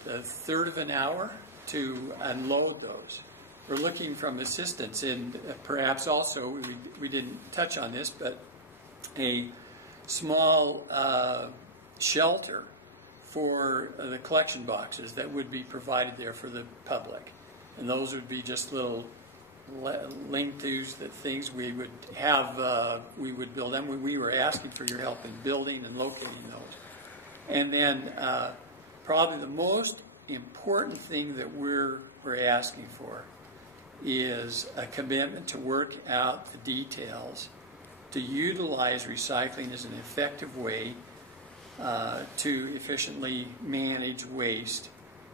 a third of an hour to unload those. We're looking from assistance, and perhaps also we didn't touch on this, but a small shelter for the collection boxes that would be provided there for the public. And those would be just little lean-tos, that things we would have, we would build them. We were asking for your help in building and locating those. And then probably the most important thing that we're asking for is a commitment to work out the details, to utilize recycling as an effective way to efficiently manage waste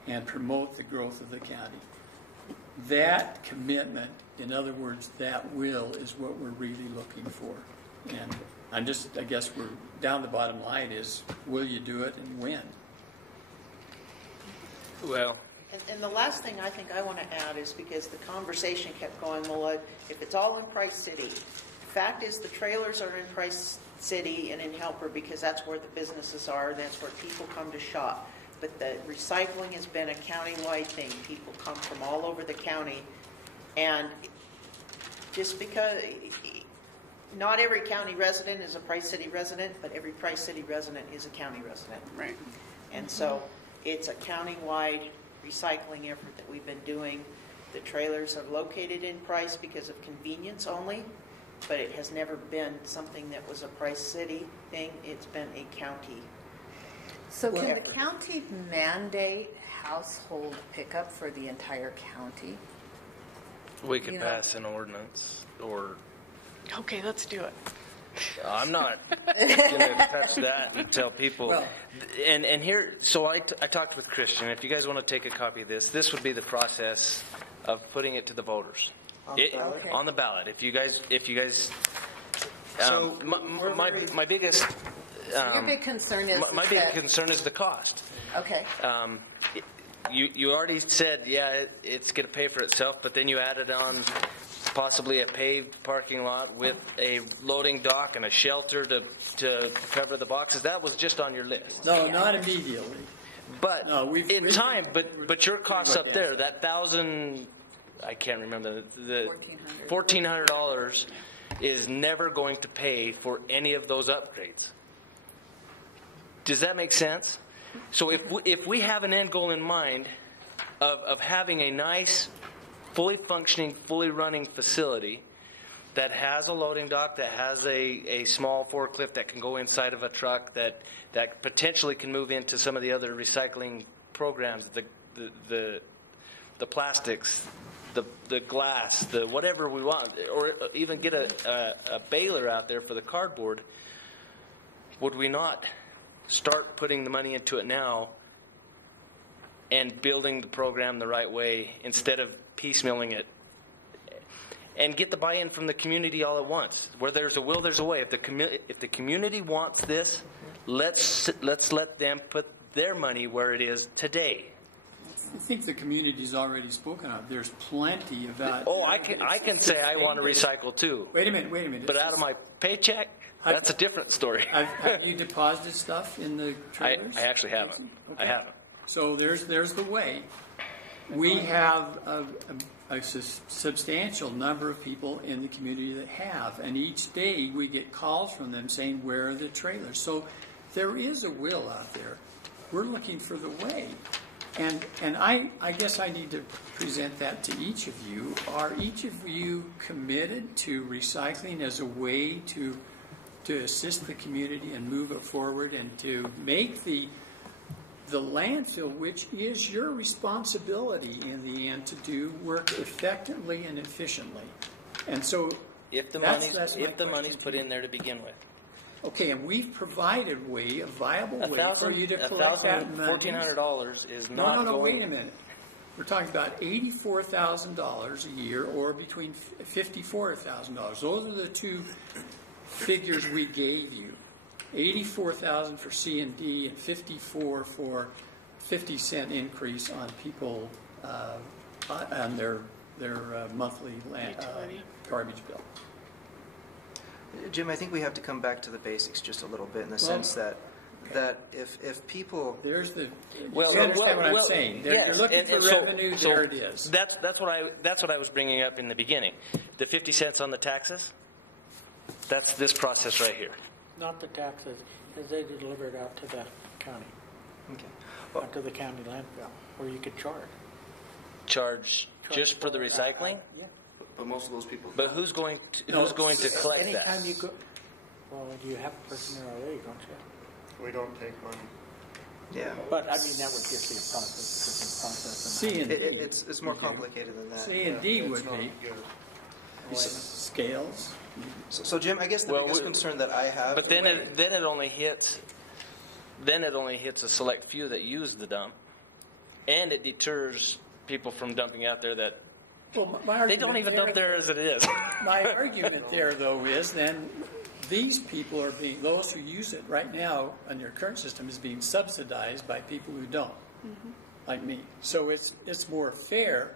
and promote the growth of the county. That commitment, in other words, that will, is what we're really looking for. And I guess we're down the bottom line is, will you do it and when? Well, and the last thing I think I want to add is, because the conversation kept going, well, if it's all in Price City, the fact is the trailers are in Price City and in Helper because that's where the businesses are, that's where people come to shop. But the recycling has been a county-wide thing. People come from all over the county, and just because not every county resident is a Price City resident, but every Price City resident is a county resident. Right. And so it's a county-wide recycling effort that we've been doing. The trailers are located in Price because of convenience only, but it has never been something that was a Price City thing. It's been a county. So can the county mandate household pickup for the entire county? we could pass an ordinance, or Okay, let's do it. I'm not going to touch that and tell people. Well, and here, so I talked with Christian. If you guys want to take a copy of this would be the process of putting it to the voters on the ballot. If you guys, So my biggest. Your big concern is my big concern is the cost. Okay. You already said, it's going to pay for itself, but then you added on possibly a paved parking lot with a loading dock and a shelter to cover the boxes. That was just on your list. no, not immediately. But No, in time, but your costs up there, that $1,000, I can't remember, the $1,400 is never going to pay for any of those upgrades. Does that make sense? So if we have an end goal in mind of having a nice, fully functioning, fully running facility that has a loading dock, that has a small forklift that can go inside of a truck, that potentially can move into some of the other recycling programs, the the plastics, the glass, the whatever we want, or even get a baler out there for the cardboard, would we not start putting the money into it now and building the program the right way instead of piecemealing it? And get the buy-in from the community all at once. Where there's a will, there's a way. If the community wants this, let's let them put their money where it is today. I think the community's already spoken of. There's plenty of that. Oh, I can say I want to recycle too. Wait a minute. But out of my paycheck, that's a different story. Have you deposited stuff in the trailers? I actually haven't. Okay. I haven't. So there's the way. We have a substantial number of people in the community that have, and each day we get calls from them saying, where are the trailers? So there is a will out there. We're looking for the way. And I guess I need to present that to each of you. Are each of you committed to recycling as a way to assist the community and move it forward and to make the landfill, which is your responsibility in the end to do work effectively and efficiently? And so If the money's put in there to begin with. Okay, and we've provided a viable way for you to collect that money. $1,400 is not No, going. wait a minute. We're talking about $84,000 a year or between $54,000. Those are the two figures we gave you. $84,000 for C&D and $54,000 for 50-cent increase on people on their monthly garbage bill. Jim, I think we have to come back to the basics just a little bit in the sense that if people... There's the... Well, you understand what I'm saying? You're looking for revenue, there it is. That's what I was bringing up in the beginning. The 50 cents on the taxes, that's this process right here. Not the taxes, as they deliver it out to the county, Okay. out to the county landfill, where you could charge. Charge just for the recycling? Yeah. But most of those people. But who's going to collect that? Anytime you go, well, you have a person there already, don't you? We don't take money. Yeah. But I mean, that would just be a process. C&D. It's more complicated than that. C&D would It's not be good. scales. So Jim, I guess the biggest concern that I have... But then it only hits a select few that use the dump, and it deters people from dumping out there that Well, they don't even dump there as it is. My argument there, though, is then these people are being, those who use it right now on your current system is being subsidized by people who don't, like me. So it's more fair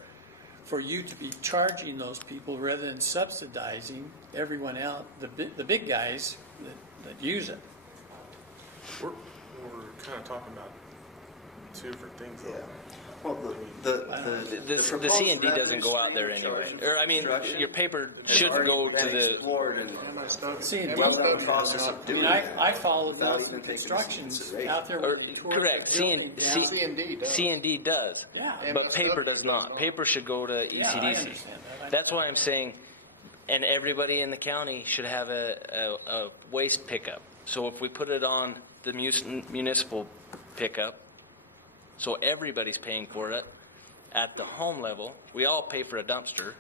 for you to be charging those people rather than subsidizing everyone else, the big guys that use it. We're kind of talking about two different things, though. Yeah. Well, The C&D doesn't go out there anyway. Or I mean, your paper should go to the. C&D. the process of doing it. I followed without those even taking instructions consideration. out there. Or, when we tore correct. the building down. C&D does. C&D does. Yeah. But paper does not. Paper should go to Yeah, I ECDC. understand that. That's why I'm saying, and everybody in the county should have a waste pickup. So if we put it on the municipal pickup, so everybody's paying for it at the home level, we all pay for a dumpster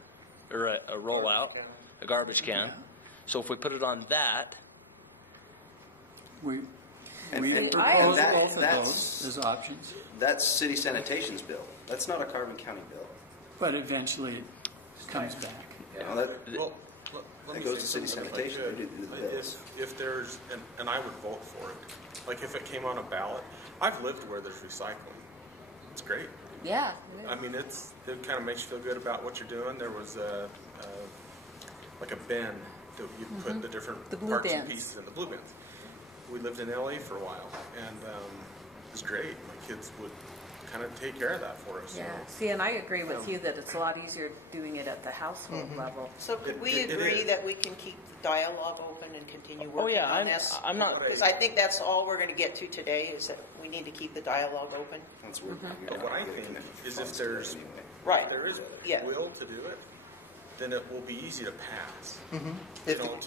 or a rollout, a garbage can. So if we put it on that, We And propose that- both of that's- those as options, That's city sanitation's bill. That's not a Carbon County bill. but eventually it comes back. You know, that, Well, let It me goes say to city something if I sanitation. could. We do the bills. If there's, and I would vote for it, like if it came on a ballot, I've lived where there's recycling. It's great. Yeah. I mean, it kind of makes you feel good about what you're doing. There was like a bin that you put the different The blue parts and bins. pieces in, the blue bins. We lived in LA for a while, and it was great. My kids would kind of take care of that for us. Yeah. See, and I agree with you that it's a lot easier doing it at the household level. So could we It agree is. that we can keep the dialogue open and continue oh working yeah, on this? I'm not. Because I think that's all we're going to get to today is that we need to keep the dialogue open. that's where But what I think is if there's Right. if there is Yeah. will to do it, then it will be easy to pass. If, You know,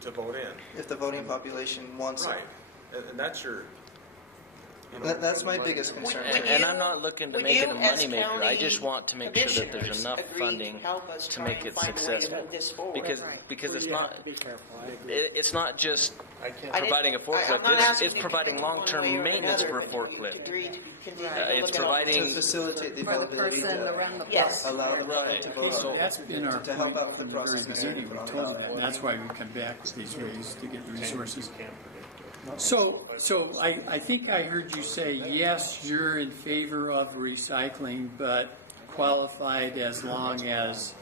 to vote in. if the voting population wants Right, and that's your, That's my biggest concern. And I'm not looking to Would make it a you, as moneymaker. I county just want to make sure that there's commissioners, enough agree funding help us to try make and it find a way to successful. move this forward? Because Well, it's you not have to be careful. I agree. it's not just I can't. I didn't- providing a I'm forklift. not asking It's you to providing do it one long-term way or maintenance another, for a but you forklift. agree to continue to It's look at providing- To facilitate the For the availability person to around the Yes. block. allow the public to vote. So That's been our to help point out with the from the very process necessary beginning. to We put on told the them that. ballot. That's why we come back with these ways to get the resources. You can't predict it. So I think I heard you say, yes, you're in favor of recycling, but qualified as long as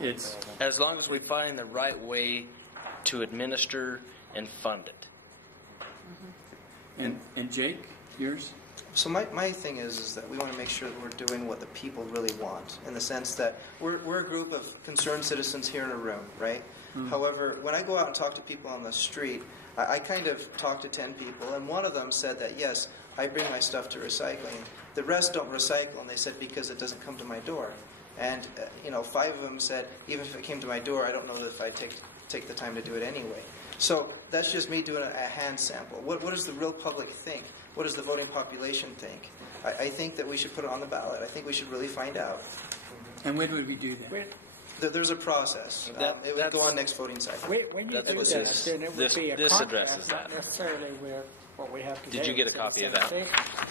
it's, as long as we find the right way to administer and fund it. and Jake, yours? So my thing is that we want to make sure that we're doing what the people really want, in the sense that we're a group of concerned citizens here in a room, right? However, when I go out and talk to people on the street, I kind of talk to 10 people, and one of them said that, yes, I bring my stuff to recycling. The rest don't recycle, and they said because it doesn't come to my door. And, 5 of them said, even if it came to my door, I don't know that if I'd take the time to do it anyway. So that's just me doing a hand sample. What does the real public think? What does the voting population think? I think that we should put it on the ballot. I think we should really find out. And when would we do that? There's a process. It would go on next voting cycle. When you That's do what that, this- then it would this- be a this contract, addresses not that. necessarily with what we have today. Did you get a copy of that?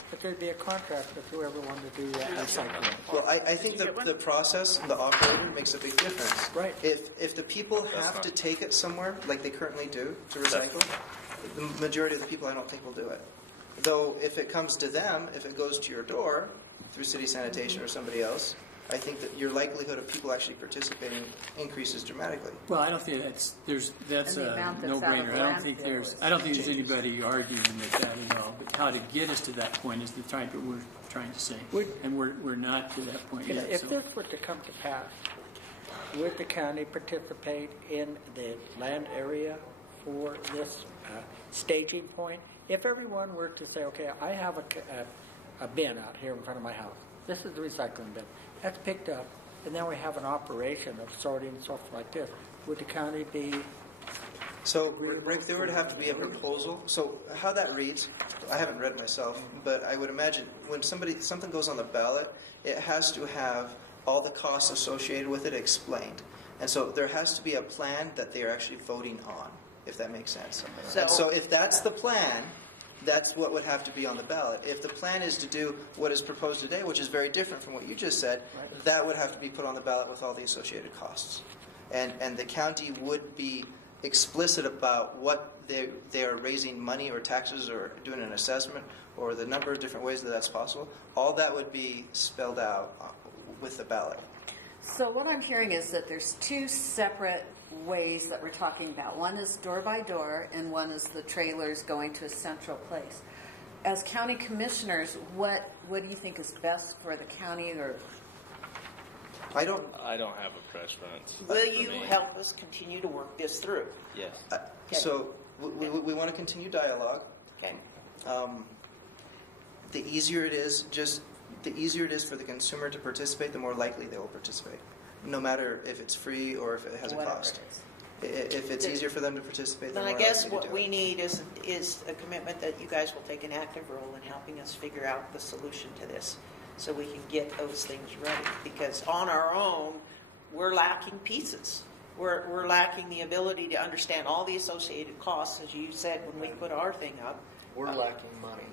But there'd be a contract with whoever wanted to do that recycling. Well, I think the process, the operator makes a big difference. Right. If the people have to take it somewhere, like they currently do, to recycle, the majority of the people I don't think will do it. Though if it comes to them, if it goes to your door through city sanitation or somebody else, I think that your likelihood of people actually participating increases dramatically. Well, I don't think that's And the a amount that's out of no-brainer. I don't think there's anybody arguing with that at all. But how to get us to that point is the type that we're trying to say, and we're not to that point yet. If so. this were to come to pass, would the county participate in the land area for this staging point? If everyone were to say, okay, I have a bin out here in front of my house. This is the recycling bin. That's picked up, and then we have an operation of sorting and stuff like this. Would the county be... So, Rick, there would have to be a proposal. So, how that reads, I haven't read it myself, but I would imagine when something goes on the ballot, it has to have all the costs associated with it explained. And so, there has to be a plan that they are actually voting on, if that makes sense. So if that's the plan, that's what would have to be on the ballot. If the plan is to do what is proposed today, which is very different from what you just said, that would have to be put on the ballot with all the associated costs. And the county would be explicit about what they are raising money or taxes or doing an assessment or the number of different ways that that's possible. All that would be spelled out with the ballot. So what I'm hearing is that there's two separate ways that we're talking about. One is door by door, and one is the trailers going to a central place. As county commissioners, what do you think is best for the county? Or I don't have a preference. Will you help us continue to work this through? Yes. So we want to continue dialogue. Okay. The easier it is for the consumer to participate, the more likely they will participate, no matter if it's free or if it has a whatever cost. it is. If it's easier for them to participate, Then then I more guess likely to what do we it. need is a commitment that you guys will take an active role in helping us figure out the solution to this, so we can get those things ready. Because on our own, we're lacking pieces. We're lacking the ability to understand all the associated costs, as you said when we put our thing up. We're lacking money.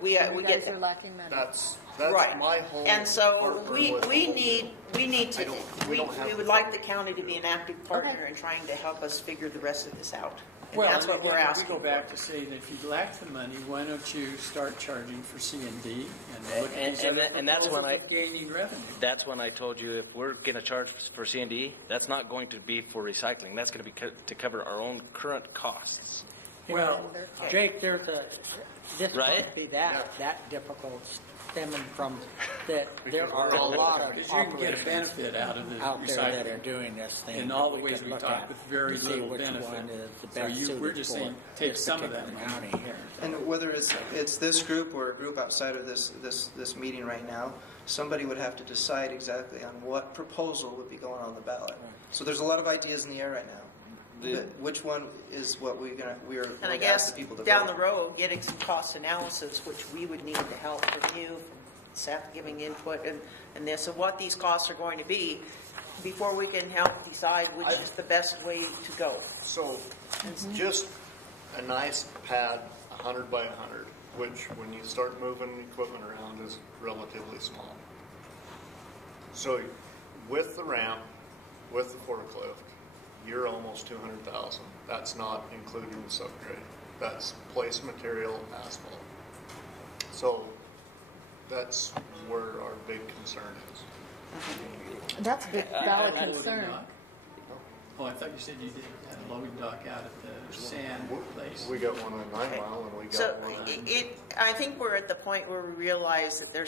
We You get guys that. are lacking money. That's Right. my whole. And so heartburn we with the whole- need to, we don't have we would the like funding. the county to be an active partner Okay. in trying to help us figure the rest of this out. And Well, that's what we're again, asking We go for. back to say that if you lack the money, why don't you start charging for C&D and look at these And other that's when proposals of gaining revenue. That's when I told you if we're going to charge for C&D, that's not going to be for recycling. That's going to be to cover our own current costs. Well, Jake, this Right? won't be that difficult, stemming from that there are a lot of because you can get a operations benefit out of the out there that are recycling. doing this thing. In all that the ways could we look talked at with very to see little which benefit. one is the So best we're suited just for saying, take this some of that particular money. county here. And whether it's this group or a group outside of this meeting right now, somebody would have to decide exactly on what proposal would be going on the ballot. So there's a lot of ideas in the air right now. Which one is what we're And I going to guess ask the people to down vote the road, getting some cost analysis, which we would need the help from you, from Seth giving input and this, of what these costs are going to be before we can help decide which is the best way to go. So, just a nice pad, 100 by 100, which when you start moving equipment around is relatively small. So, with the ramp, with the forklift, you're almost 200,000. That's not including the subgrade. That's place material, asphalt. So, that's where our big concern is. That's a big valid concern. Oh, I thought you said you did a loading dock out at the sand place. We got one on 9 Mile and we got So one on... I think we're at the point where we realize that we're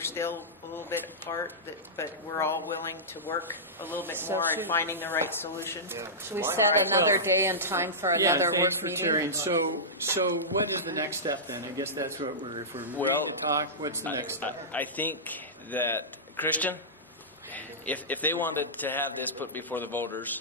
still a little bit apart, but we're all willing to work a little bit So more in could- finding the right solution. Should we set another day and time for another thanks work for meeting? sharing. So what is the next step then? I guess that's what if we're Well, ready to talk, what's the next step? I think that, Christian, if they wanted to have this put before the voters,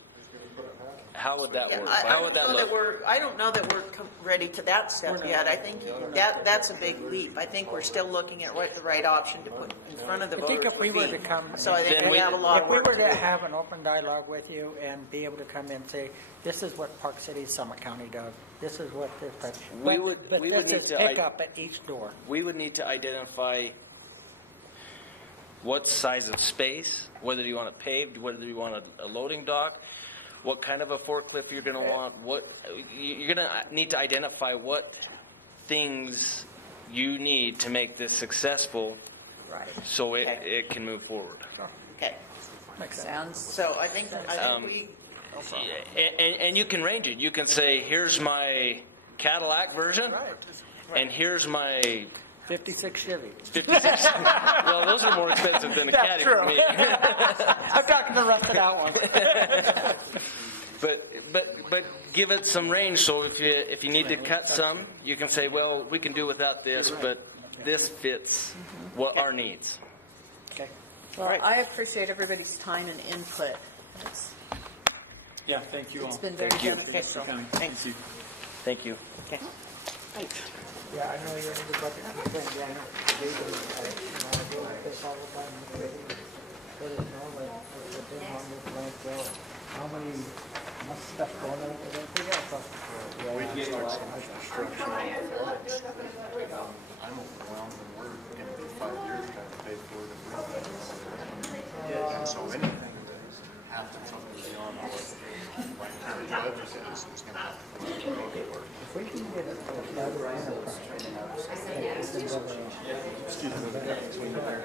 how would that work? How would that look? I don't know that we're ready to that step yet. I think that's a big leap. I think we're still looking at what the right option to put in front of the I voters think if we would were be. to come, So I think Then we have a lot if of we work were to to do. have an open dialogue with you and be able to come in and say, this is what Park City, Summit County does. This is what this. But We would this need is to pick up at each door. We would need to identify what size of space, whether you want it paved, whether you want a loading dock, what kind of a forklift you're going to want. You're going to need to identify what things you need to make this successful, Right. so Okay. it can move forward. Okay. Makes sense. So I think we. And you can range it. You can say, here's my Cadillac version, and here's my 56 Chevy. 56. Well, those are more expensive than a That's Caddy true. for me. I'm not going to rough it out one. But give it some range. So if you need to cut some, you can say, well, we can do without this, but this fits what our needs. Okay. Well, I appreciate everybody's time and input. Yeah, thank you all. It's been very Thank you. beneficial. Thanks. Thank you. Okay. Yeah, I know you're in the budget concern, Daniel. They do, I deal with this all the time. Let us know that if the thing on this landfill, how much stuff going on with everything else. We can start some construction on the floods. I'm overwhelmed and we're going to be 5 years trying to pay for it if we don't. And so anything that happens on the beyond what my current budget is going to have to come out of the road work. If we can get it for another enterprise,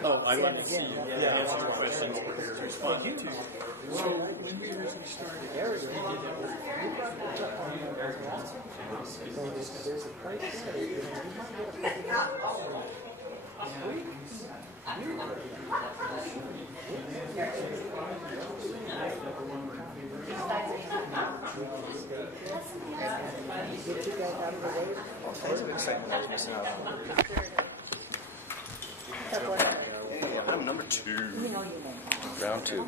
Oh, I want to see you answer your questions or respond to. So when we originally started, we did that work. there's a price there, you might get get you guys out of the way. That's an excitement I was missing out on. Item number 2. Round 2.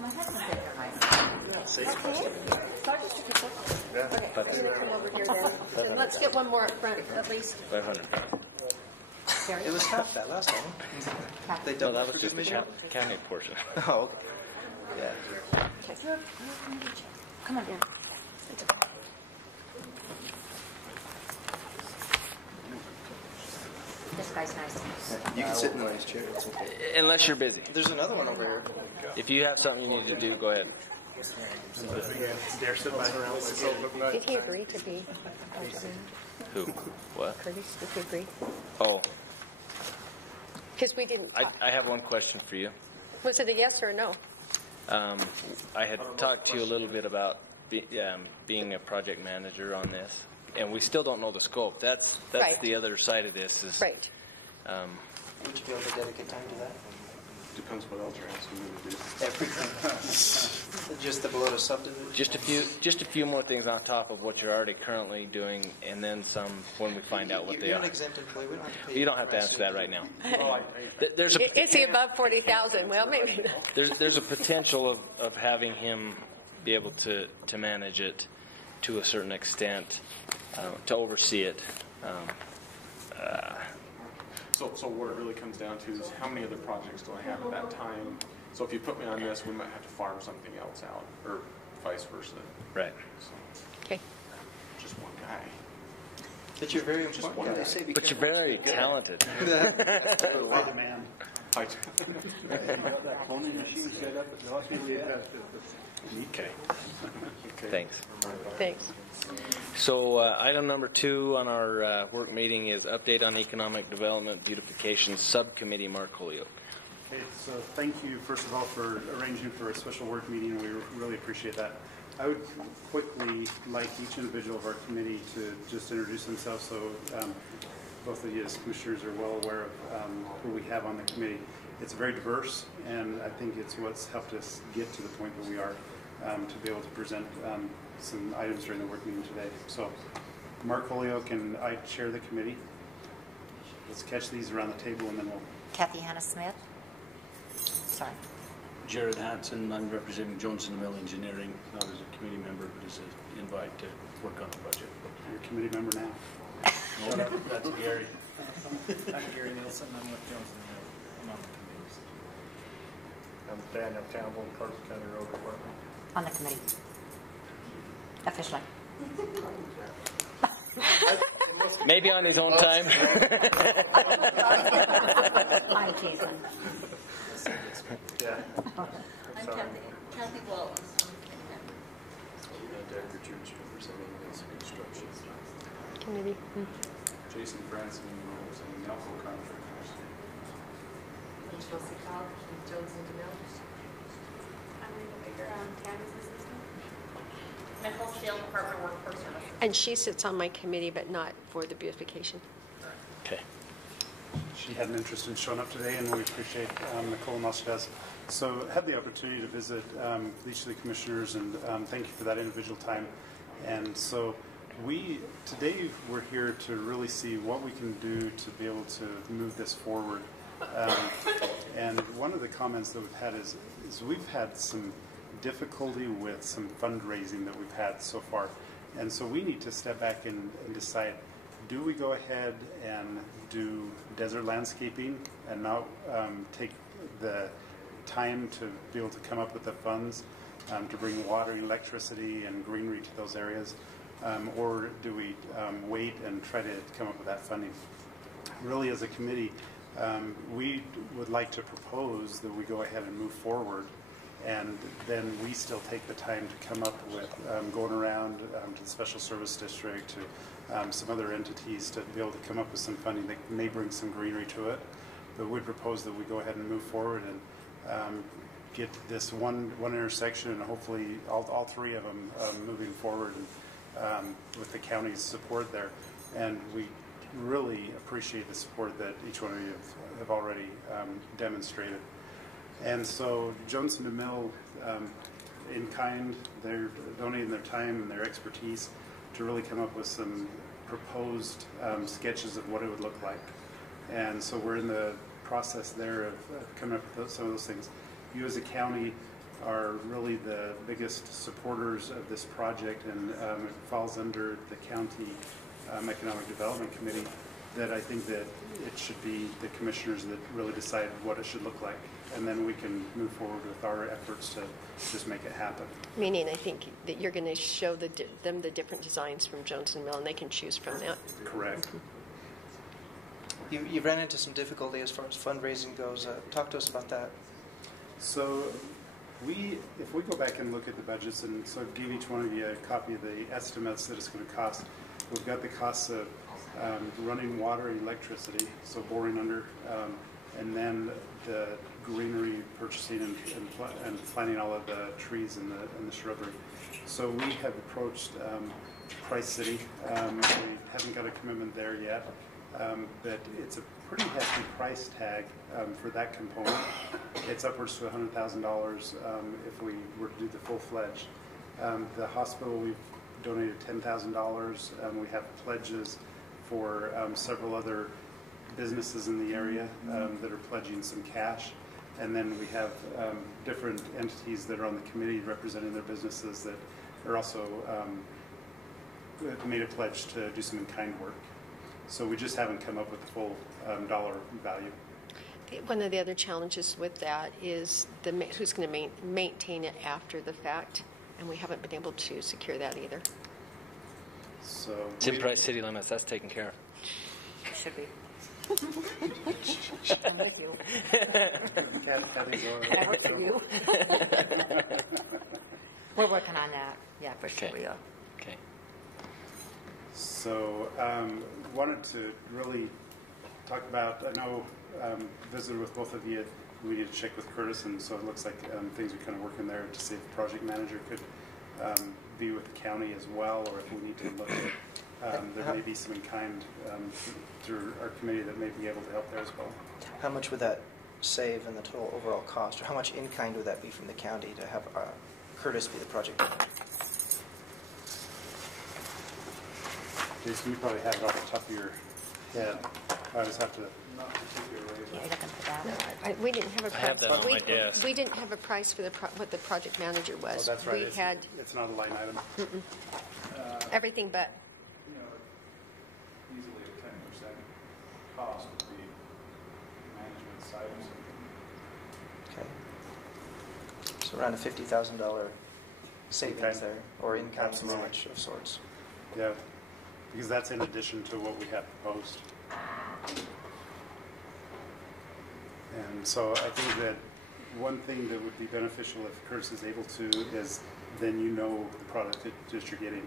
Let's get one more up front, at least. 500. It was half that last time. They No, doubled that for was just the good measure? county portion. Oh, okay. Yeah. Come on, Dan. This guy's nice. You can sit in the nice chair. It's okay. Unless you're busy. There's another one over here. If you have something you need to do, go ahead. Did he agree to be our Zoom? Who? What? Curtis, did he agree? Oh, Because we didn't talk. I have one question for you. Was it a yes or a no? I had talked to you a little bit about being a project manager on this, and we still don't know the scope. That's Right. the other side of this. Is Right. Would you be able to dedicate time to that? Depends what else you're asking me to do. Everything. Just the below subdivision? just a few more things on top of what you're already currently doing, and then some when we find out what they You're are. an exempt employee. We don't have to pay You don't have to answer that right now. There's Is he above 40,000? Well, maybe not. there's a potential of having him be able to manage it, to a certain extent to oversee it. So what it really comes down to is how many other projects do I have at that time? So if you put me on this, we might have to farm something else out, or vice versa. Right. So, Okay. just one guy. But you're very important. one Yeah, guy. they say be But you're careful. very talented. Okay. Thanks. Thanks. So item number 2 on our work meeting is update on economic development beautification subcommittee. Mark Holyoke. Okay, so thank you, first of all, for arranging for a special work meeting. We really appreciate that. I would quickly like each individual of our committee to just introduce themselves so both of you as commissioners are well aware of who we have on the committee. It's very diverse, and I think it's what's helped us get to the point that we are to be able to present some items during the work meeting today. So Mark Holyoke and I chair the committee. Let's catch these around the table, and then we'll... Kathy Hannah Smith. Sorry. Jared Hanson. I'm representing Johnson Mill Engineering, not as a committee member, but as an invite to work on the budget. You're a committee member now. No, that's Gary. I'm Gary Nielsen. I'm with Johnson Mill. I'm on the committees. I'm Daniel Campbell, Carter County Road Department. On the committee. Officially. Maybe on his own time. I'm teasing. Yeah. I'm Kathy Walton. Director Church representing construction. Committee. Jason Branson, representing Nelco Contractors. I'm Chelsea Cobb from Jones and DeMille. I'm Rita Baker. I'm Tammy's assistant. Nicole Steele, Department of Workforce Services. And she sits on my committee, but not for the beautification. Okay. She had an interest in showing up today, and we appreciate Nicole and all she does. So I had the opportunity to visit each of the commissioners, and thank you for that individual time. And so today we're here to really see what we can do to be able to move this forward. And one of the comments that we've had is we've had some difficulty with some fundraising that we've had so far. And so we need to step back and decide, do we go ahead and do desert landscaping and not take the time to be able to come up with the funds to bring water, electricity, and greenery to those areas? Or do we wait and try to come up with that funding? Really, as a committee, we would like to propose that we go ahead and move forward, and then we still take the time to come up with going around to the Special Service District, to some other entities, to be able to come up with some funding that may bring some greenery to it. But we propose that we go ahead and move forward and get this one intersection, and hopefully all three of them moving forward with the county's support there. And we really appreciate the support that each one of you have already demonstrated. And so Johnson DeMille, in kind, they're donating their time and their expertise to really come up with some proposed sketches of what it would look like. And so we're in the process there of coming up with some of those things. You as a county are really the biggest supporters of this project, and it falls under the county Economic Development Committee, that I think that it should be the commissioners that really decide what it should look like. And then we can move forward with our efforts to just make it happen. Meaning, I think that you're going to show them the different designs from Jones and Mill, and they can choose from that. Correct. You ran into some difficulty as far as fundraising goes. Talk to us about that. So if we go back and look at the budgets, and so I gave each one of you a copy of the estimates that it's going to cost. We've got the costs of running water and electricity, so boring under, and then the greenery purchasing and planting all of the trees and the shrubbery. So we have approached Price City. We haven't got a commitment there yet, but it's a pretty hefty price tag for that component. It's upwards to $100,000 if we were to do the full-fledged. The hospital, we've donated $10,000. We have pledges for several other businesses in the area that are pledging some cash. And then we have different entities that are on the committee representing their businesses that are also made a pledge to do some in-kind work. So we just haven't come up with the full dollar value. One of the other challenges with that is who's going to maintain it after the fact, and we haven't been able to secure that either. So it's in Price City limits. That's taken care of. Should be. I'm with you. I work for you. We're working on that. Yeah, for sure we are. Okay. So wanted to really talk about, I know visited with both of you, we need to check with Curtis, and so it looks like things are kind of working there to see if the project manager could be with the county as well, or if we need to look at, there may be some in kind through our committee that may be able to help there as well. How much would that save in the total overall cost, or how much in kind would that be from the county to have Curtis be the project manager? Jason, you probably have it off the top of your head. I just have to. Yeah, you're looking for that. No, we didn't have a price. I have that on my desk. We didn't have a price for what the project manager was. Oh, that's right. We had it's not a line item. everything but. You know, easily a 10% cost would be management side of something. Okay. So around a $50,000 savings there, or in-kind much of sorts. Yeah, because that's in addition to what we had proposed. And so I think that one thing that would be beneficial if Curtis is able to is then you know the product that you're getting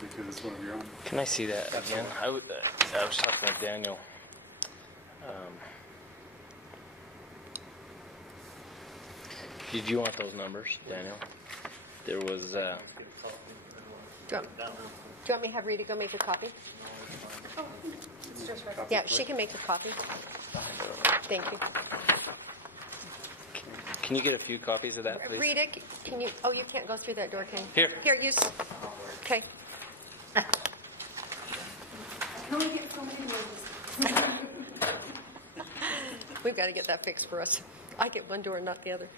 because it's one of your own. Can I see that again? I was talking with Daniel. Did you want those numbers, Daniel? There was. Do you want me to have Rita go make a copy? Yeah, she can make a copy. Thank you. Can you get a few copies of that, please? Rita, can you? Oh, you can't go through that door, can you? Here. Here, use. Okay. Can we get so many rooms? We've got to get that fixed for us. I get one door, not the other.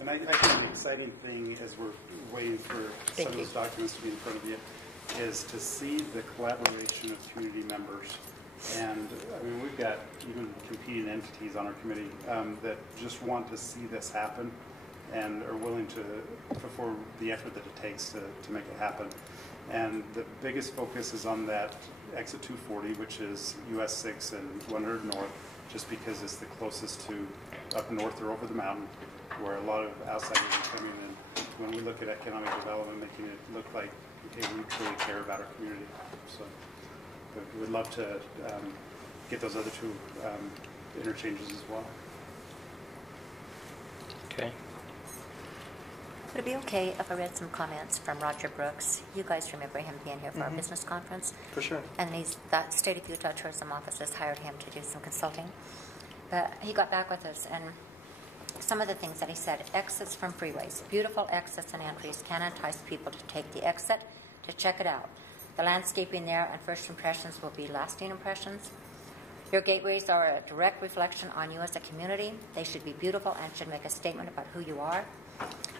And I think the exciting thing as we're waiting for some of those documents to be in front of you is to see the collaboration of community members. And I mean, we've got even competing entities on our committee that just want to see this happen and are willing to perform the effort that it takes to make it happen. And the biggest focus is on that exit 240, which is US 6 and 100 North, just because it's the closest to up north or over the mountain, where a lot of outsiders are coming in. When we look at economic development, making it look like, hey, we truly care about our community. So we would love to get those other two interchanges as well. Okay. Would it be okay if I read some comments from Roger Brooks? You guys remember him being here for our business conference? For sure. And that State of Utah Tourism Office has hired him to do some consulting. But he got back with us, and some of the things that he said: exits from freeways, beautiful exits and entries can entice people to take the exit to check it out. The landscaping there and first impressions will be lasting impressions. Your gateways are a direct reflection on you as a community. They should be beautiful and should make a statement about who you are.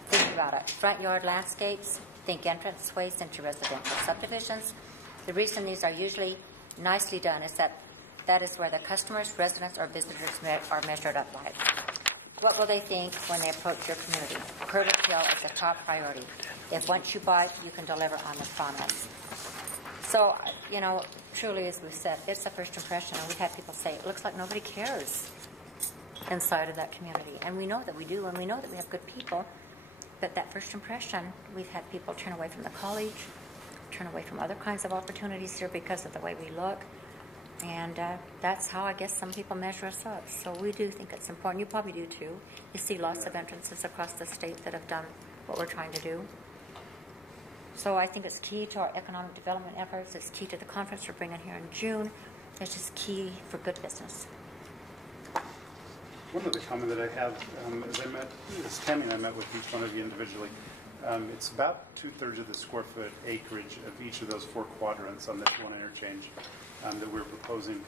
Think about it. Front yard landscapes, think entranceways into residential subdivisions. The reason these are usually nicely done is that is where the customers, residents, or visitors are measured up by. What will they think when they approach your community? Curtis Hill is a top priority. If once you buy, you can deliver on the promise. So, you know, truly, as we've said, it's a first impression, and we've had people say, it looks like nobody cares inside of that community. And we know that we do, and we know that we have good people. But that first impression, we've had people turn away from the college, turn away from other kinds of opportunities here because of the way we look. And that's how I guess some people measure us up. So we do think it's important. You probably do too. You see lots of entrances across the state that have done what we're trying to do. So I think it's key to our economic development efforts. It's key to the conference we're bringing here in June. It's just key for good business. One other comment that I have, as Tammy and I met with each one of you individually, it's about 2/3 of the square foot acreage of each of those 4 quadrants on this one interchange that we're proposing.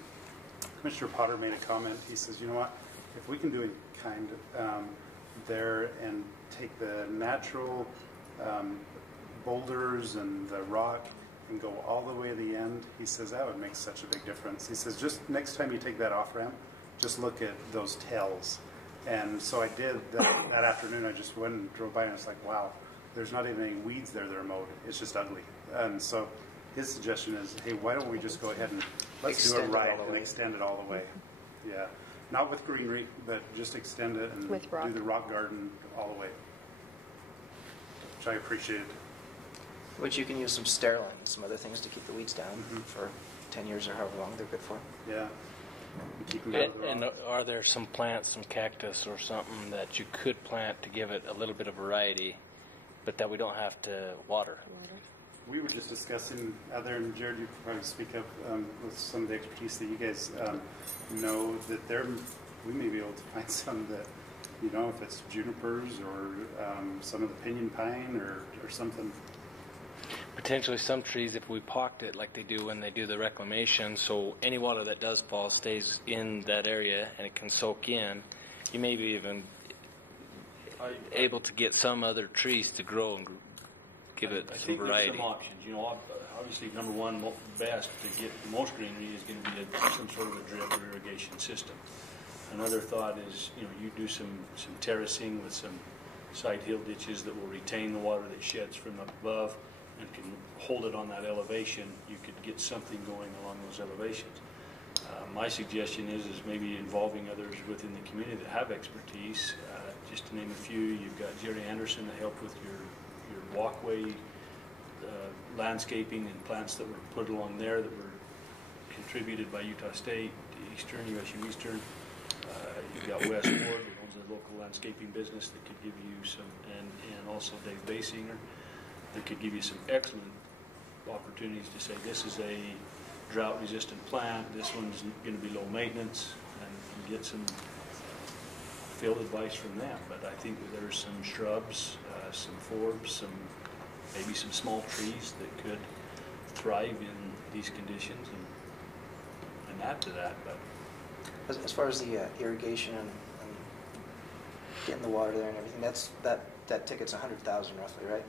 Commissioner Potter made a comment. He says, you know what, if we can do in kind there and take the natural boulders and the rock and go all the way to the end, he says that would make such a big difference. He says, just next time you take that off ramp, just look at those tails. And so I did that afternoon. I just went and drove by, and I was like, wow, there's not even any weeds there that are mowed. It's just ugly. And so his suggestion is, hey, why don't we just go ahead and let's do it right and extend it all the way. Yeah, not with greenery, but just extend it and do the rock garden all the way, which I appreciated. Which you can use some sterilant and some other things to keep the weeds down for 10 years or however long they're good for. Yeah. And are there some plants, some cactus or something that you could plant to give it a little bit of variety, but that we don't have to water? We were just discussing out there, and Jared, you could probably speak up with some of the expertise that you guys know, that we may be able to find some that, you know, if it's junipers or some of the pinyon pine or something. Potentially some trees, if we pocked it like they do when they do the reclamation, so any water that does fall stays in that area and it can soak in, you may be even able to get some other trees to grow and give it some variety. I think there's some options. You know, obviously, number one, best to get the most greenery is going to be some sort of a drip or irrigation system. Another thought is, you know, you do some terracing with some side hill ditches that will retain the water that sheds from up above and can hold it on that elevation. You could get something going along those elevations. My suggestion is maybe involving others within the community that have expertise. Just to name a few, you've got Jerry Anderson to help with your walkway landscaping and plants that were put along there that were contributed by Utah State, Eastern, USU Eastern. You've got Wes Ward, who owns a local landscaping business that could give you some, and also Dave Basinger, that could give you some excellent opportunities to say this is a drought-resistant plant, this one's going to be low maintenance, and get some field advice from them. But I think that there's some shrubs, some forbs, maybe some small trees that could thrive in these conditions and add to that. But as far as the irrigation and getting the water there and everything, that ticket's $100,000 roughly, right?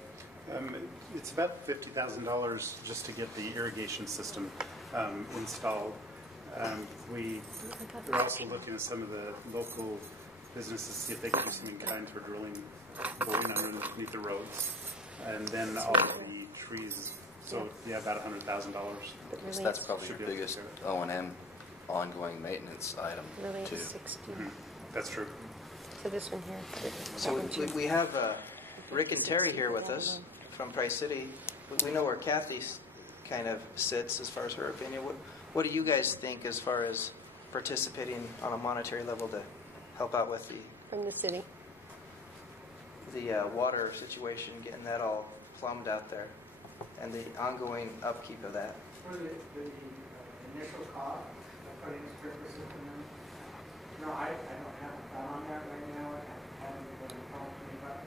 It's about $50,000 just to get the irrigation system installed. We're also looking at some of the local businesses to see if they can do some in kind for boring underneath the roads, and then all of the trees. So yeah, about $100,000. So that's probably your biggest O&M ongoing maintenance item Really, too. 60. That's true. So this one here. So we have Rick and Terry here with us from Price City. We know where Kathy kind of sits as far as her opinion. What do you guys think as far as participating on a monetary level to help out with from the city? The water situation, getting that all plumbed out there, and the ongoing upkeep of that? For the initial cost of putting a sprinkler system in, no, I don't have a thought on that right now. I haven't been involved in it, but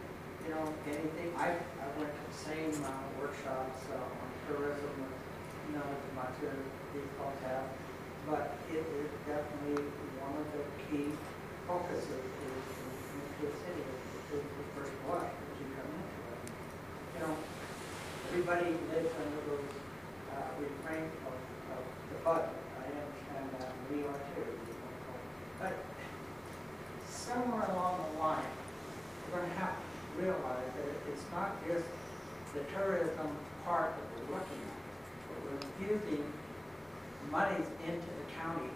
you know, anything. I went to the same workshops on tourism with with my two default tab, but it is definitely one of the key focuses is into the city. Is the first blush as you come into it. You know, everybody lives under those refrain of the budget. I understand that, we are too. But somewhere along the line, we're going to have to realize that it's not just the tourism part that we're looking at, but we're infusing monies into the county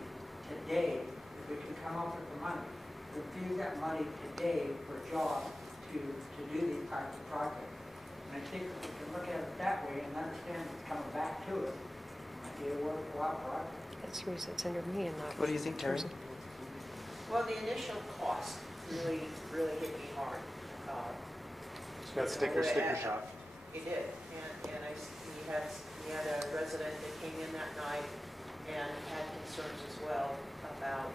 today. If we can come up with the money, infuse that money today for jobs to do these types of projects. And I think we can look at it that way and understand it's coming back to us. It might be a worthwhile project. That's the reason it's under me and not. What do you think, Terry? Well, the initial cost really hit me hard. Got sticker shock. He did, and he had a resident that came in that night and had concerns as well about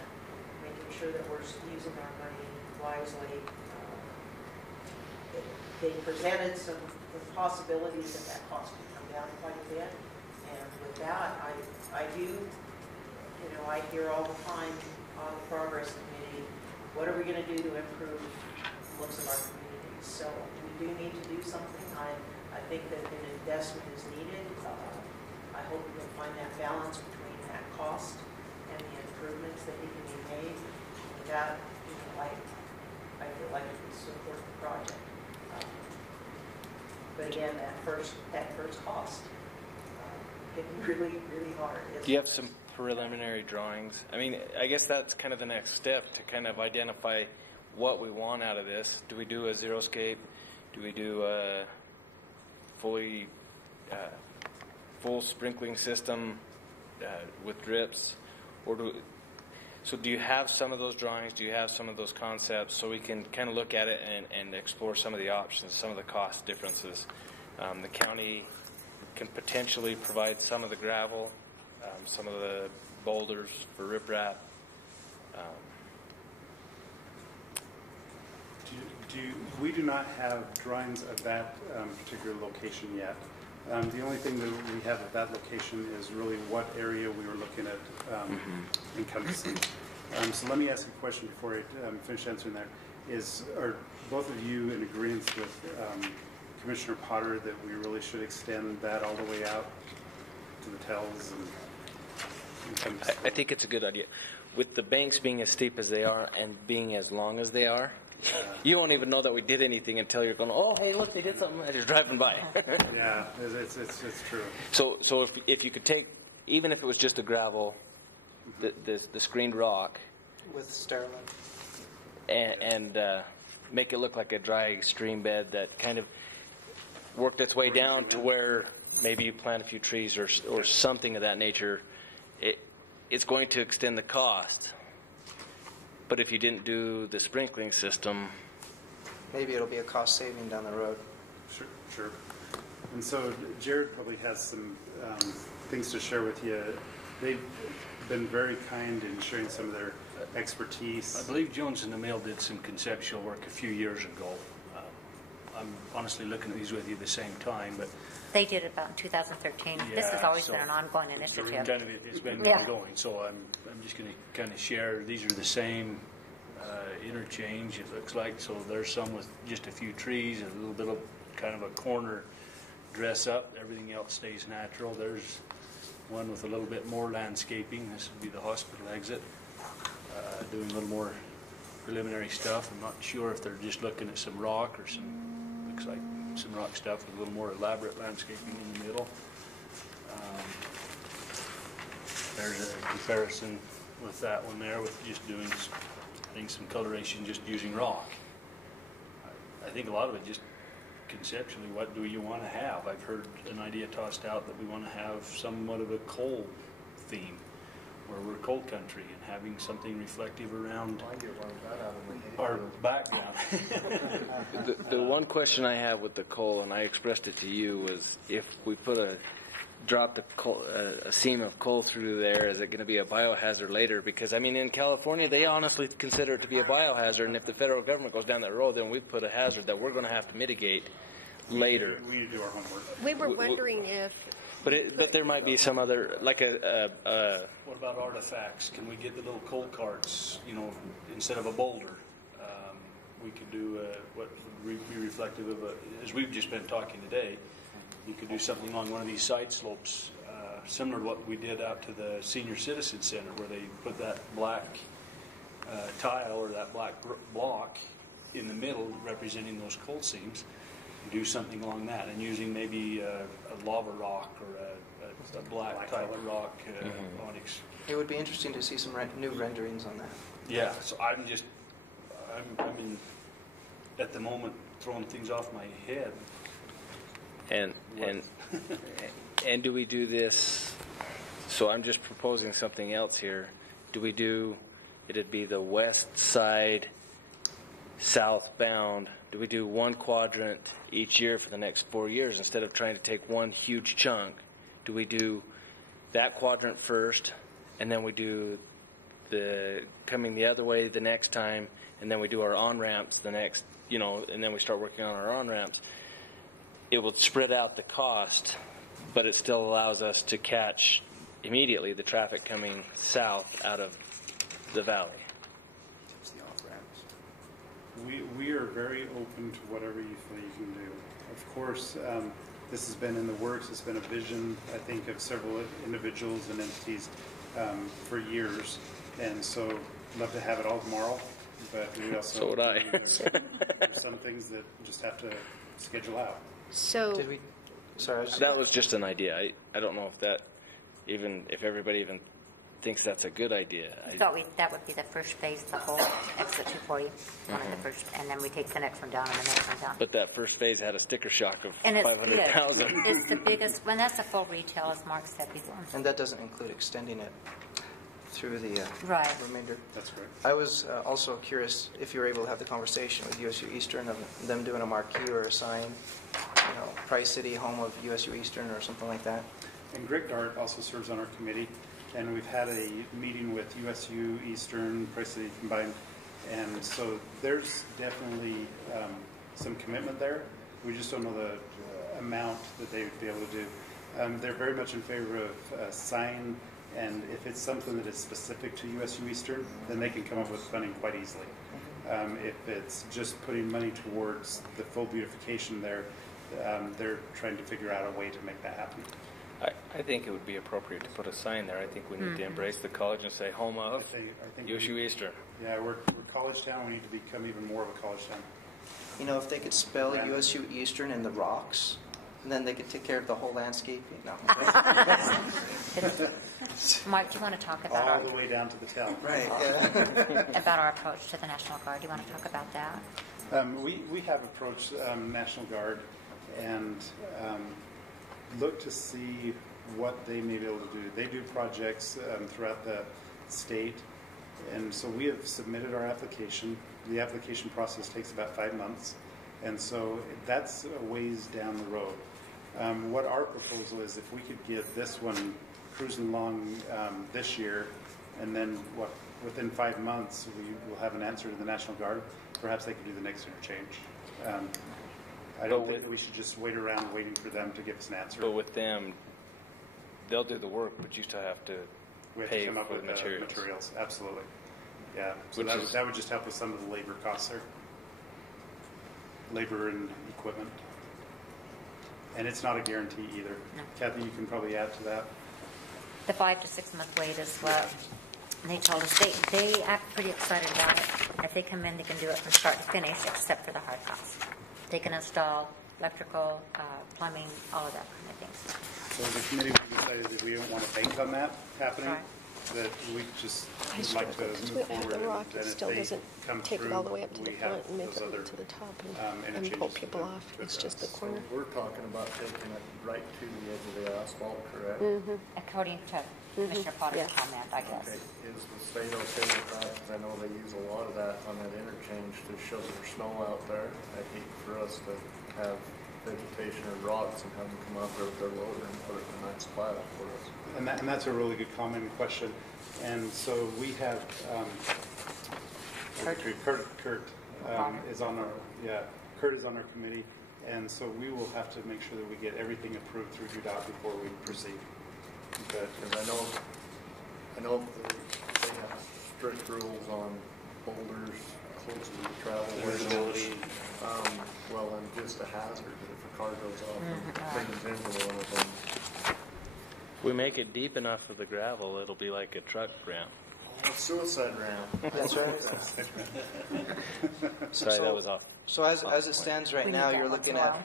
making sure that we're using our money wisely. They presented some possibilities that cost could come down quite a bit, and with that, I do, I hear all the time on the progress committee, what are we going to do to improve looks of our communities? So we do need to do something. I think that an investment is needed. hope we can find that balance between that cost and the improvements that need to be made. And that, you know, I feel like it would support the project. But again, that first cost, getting really, really hard. Do you have some preliminary drawings? I mean, I guess that's kind of the next step to kind of identify what we want out of this. Do we do a xeriscape? Do we do a full sprinkling system with drips? Or do you have some of those drawings? Do you have some of those concepts so we can kind of look at it and explore some of the options, some of the cost differences? The county can potentially provide some of the gravel, some of the boulders for riprap. We do not have drawings of that particular location yet. The only thing that we have at that location is really what area we were looking at encompassing. So let me ask a question before I finish answering that. Are both of you in agreement with Commissioner Potter that we really should extend that all the way out to the tells? I think it's a good idea. With the banks being as steep as they are and being as long as they are, you won't even know that we did anything until you're going, oh, hey, look, they did something as you're driving by. Yeah, it's true. So if you could take, even if it was just the gravel, the screened rock, with sterling, and make it look like a dry stream bed that kind of worked its way down to where maybe you plant a few trees or something of that nature, it's going to extend the cost. But if you didn't do the sprinkling system, maybe it'll be a cost saving down the road. Sure. And so Jared probably has some things to share with you. They've been very kind in sharing some of their expertise. I believe Jones in the Mail did some conceptual work a few years ago. I'm honestly looking at these with you at the same time, but they did it about in 2013. This has always been an ongoing initiative. It's been ongoing, so I'm just going to kind of share. These are the same interchange, it looks like. So there's some with just a few trees, a little bit of kind of a corner dress up. Everything else stays natural. There's one with a little bit more landscaping. This would be the hospital exit. Doing a little more preliminary stuff. I'm not sure if they're just looking at some rock or looks like some rock stuff with a little more elaborate landscaping in the middle. There's a comparison with that one there with just doing, I think, some coloration just using rock. I think a lot of it just conceptually, what do you want to have? I've heard an idea tossed out that we want to have somewhat of a coal theme, where we're coal country, and having something reflective around our background. The one question I have with the coal, and I expressed it to you, was if we dropped a seam of coal through there, is it going to be a biohazard later? Because, I mean, in California, they honestly consider it to be a biohazard, and if the federal government goes down that road, then we've put a hazard that we're going to have to mitigate later. We need to do our homework. We were wondering if... But there might be some other, like What about artifacts? Can we get the little coal carts, instead of a boulder? We could do what would be reflective of as we've just been talking today, you could do something along one of these side slopes, similar to what we did out to the Senior Citizen Center, where they put that black tile or that black block in the middle representing those coal seams. Do something along that, and using maybe a lava rock or a black type of rock, onyx. It would be interesting to see some new renderings on that. Yeah, so I'm at the moment throwing things off my head. And do we do this? So I'm just proposing something else here. Do we do? It'd be the west side, southbound. Do we do one quadrant each year for the next 4 years instead of trying to take one huge chunk? Do we do that quadrant first, and then we do the coming the other way the next time, and then we do our on-ramps the next, and then we start working on our on-ramps? It will spread out the cost, but it still allows us to catch immediately the traffic coming south out of the valley. We are very open to whatever you feel you can do. Of course, This has been in the works. It's been a vision, I think, of several individuals and entities for years. And so, love to have it all tomorrow. But we also So would I. there's some things that just have to schedule out. So Did we? Sorry, That was just an idea. I don't know if that if everybody even thinks that's a good idea. I thought that would be the first phase, the whole exit 240, one of the first, and then we take the next one down and the next one down. But that first phase had a sticker shock of And it's 500,000. It's the biggest, when that's a full retail, as Mark said before. And that doesn't include extending it through the Right. remainder. That's correct. I was also curious if you were able to have the conversation with USU Eastern of them doing a marquee or a sign, Price City, home of USU Eastern or something like that. And Greg Dart also serves on our committee, and we've had a meeting with USU Eastern, Price City combined, and so there's definitely some commitment there. We just don't know the amount that they would be able to do. They're very much in favor of a sign, and if it's something that is specific to USU Eastern, then they can come up with funding quite easily. If it's just putting money towards the full beautification there, they're trying to figure out a way to make that happen. I think it would be appropriate to put a sign there. I think we need to embrace the college and say home of I think USU Eastern. Yeah, we're college town. We need to become even more of a college town. If they could spell USU Eastern in the rocks, and then they could take care of the whole landscaping. No. Mark, do you want to talk about all the way down to the tail? Right. Yeah. about our approach to the National Guard? Do you want to talk about that? We have approached National Guard and look to see what they may be able to do. They do projects throughout the state, and so we have submitted our application. The application process takes about 5 months, and so that's a ways down the road. What our proposal is, if we could get this one cruising along this year, and then within 5 months we will have an answer to the National Guard, perhaps they could do the next interchange. I don't think that we should just wait around waiting for them to give us an answer. But with them, they'll do the work, but you still have to We have pay to come up for with the materials. materials. Absolutely. Yeah. So Which that would just help with some of the labor costs there. Labor and equipment. And it's not a guarantee either. No. Kathy, you can probably add to that. The 5 to 6 month wait is what they told us. They act pretty excited about it. If they come in, they can do it from start to finish, except for the hard costs. They can install electrical, plumbing, all of that kind of things. So as a committee, we decided that we don't want to bank on that happening. Right. That we just I would like to struggle, 'cause move we have forward, the rock, and it then if still they doesn't come take it through, all the way up to the we have front and make those it other, to the top and pull interchanges people to- off. to It's just the address. corner. We're talking about taking it right to the edge of the asphalt, correct? According to Commissioner Potter's Yes. comment, I guess. Okay, is the state okay with that? Because I know they use a lot of that on that interchange to show their snow out there. I hate for us to have vegetation or rocks and have them come out there with their loader and put it in a nice pile for us. And that's a really good comment and question. And so we have, Kurt is on Kurt is on our committee. And so we will have to make sure that we get everything approved through UDOT before we proceed. Because I know they have strict rules on boulders close to the travel Visibility. Well, and just a hazard if a car goes off and brings into one of them. If we make it deep enough for the gravel, it'll be like a truck ramp. A suicide ramp. That's right. Sorry, that was off. So as it stands right We need now, that you're once in looking a while.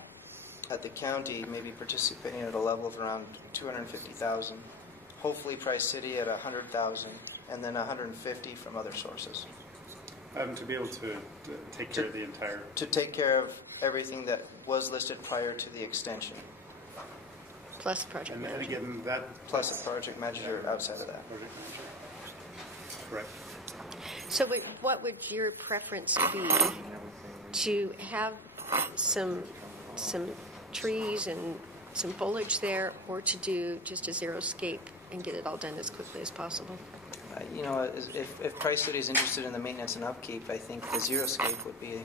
at the county maybe participating at a level of around 250,000. Hopefully Price City at 100,000, and then 150 from other sources. To be able to take care of the entire. To take care of everything that was listed prior to the extension, Plus project And manager. again, that. plus a project manager outside of that. Project manager. Correct. So what would your preference be? To have some trees and some foliage there, or to do just a xeriscape and get it all done as quickly as possible? If Price City is interested in the maintenance and upkeep, I think the xeriscape would be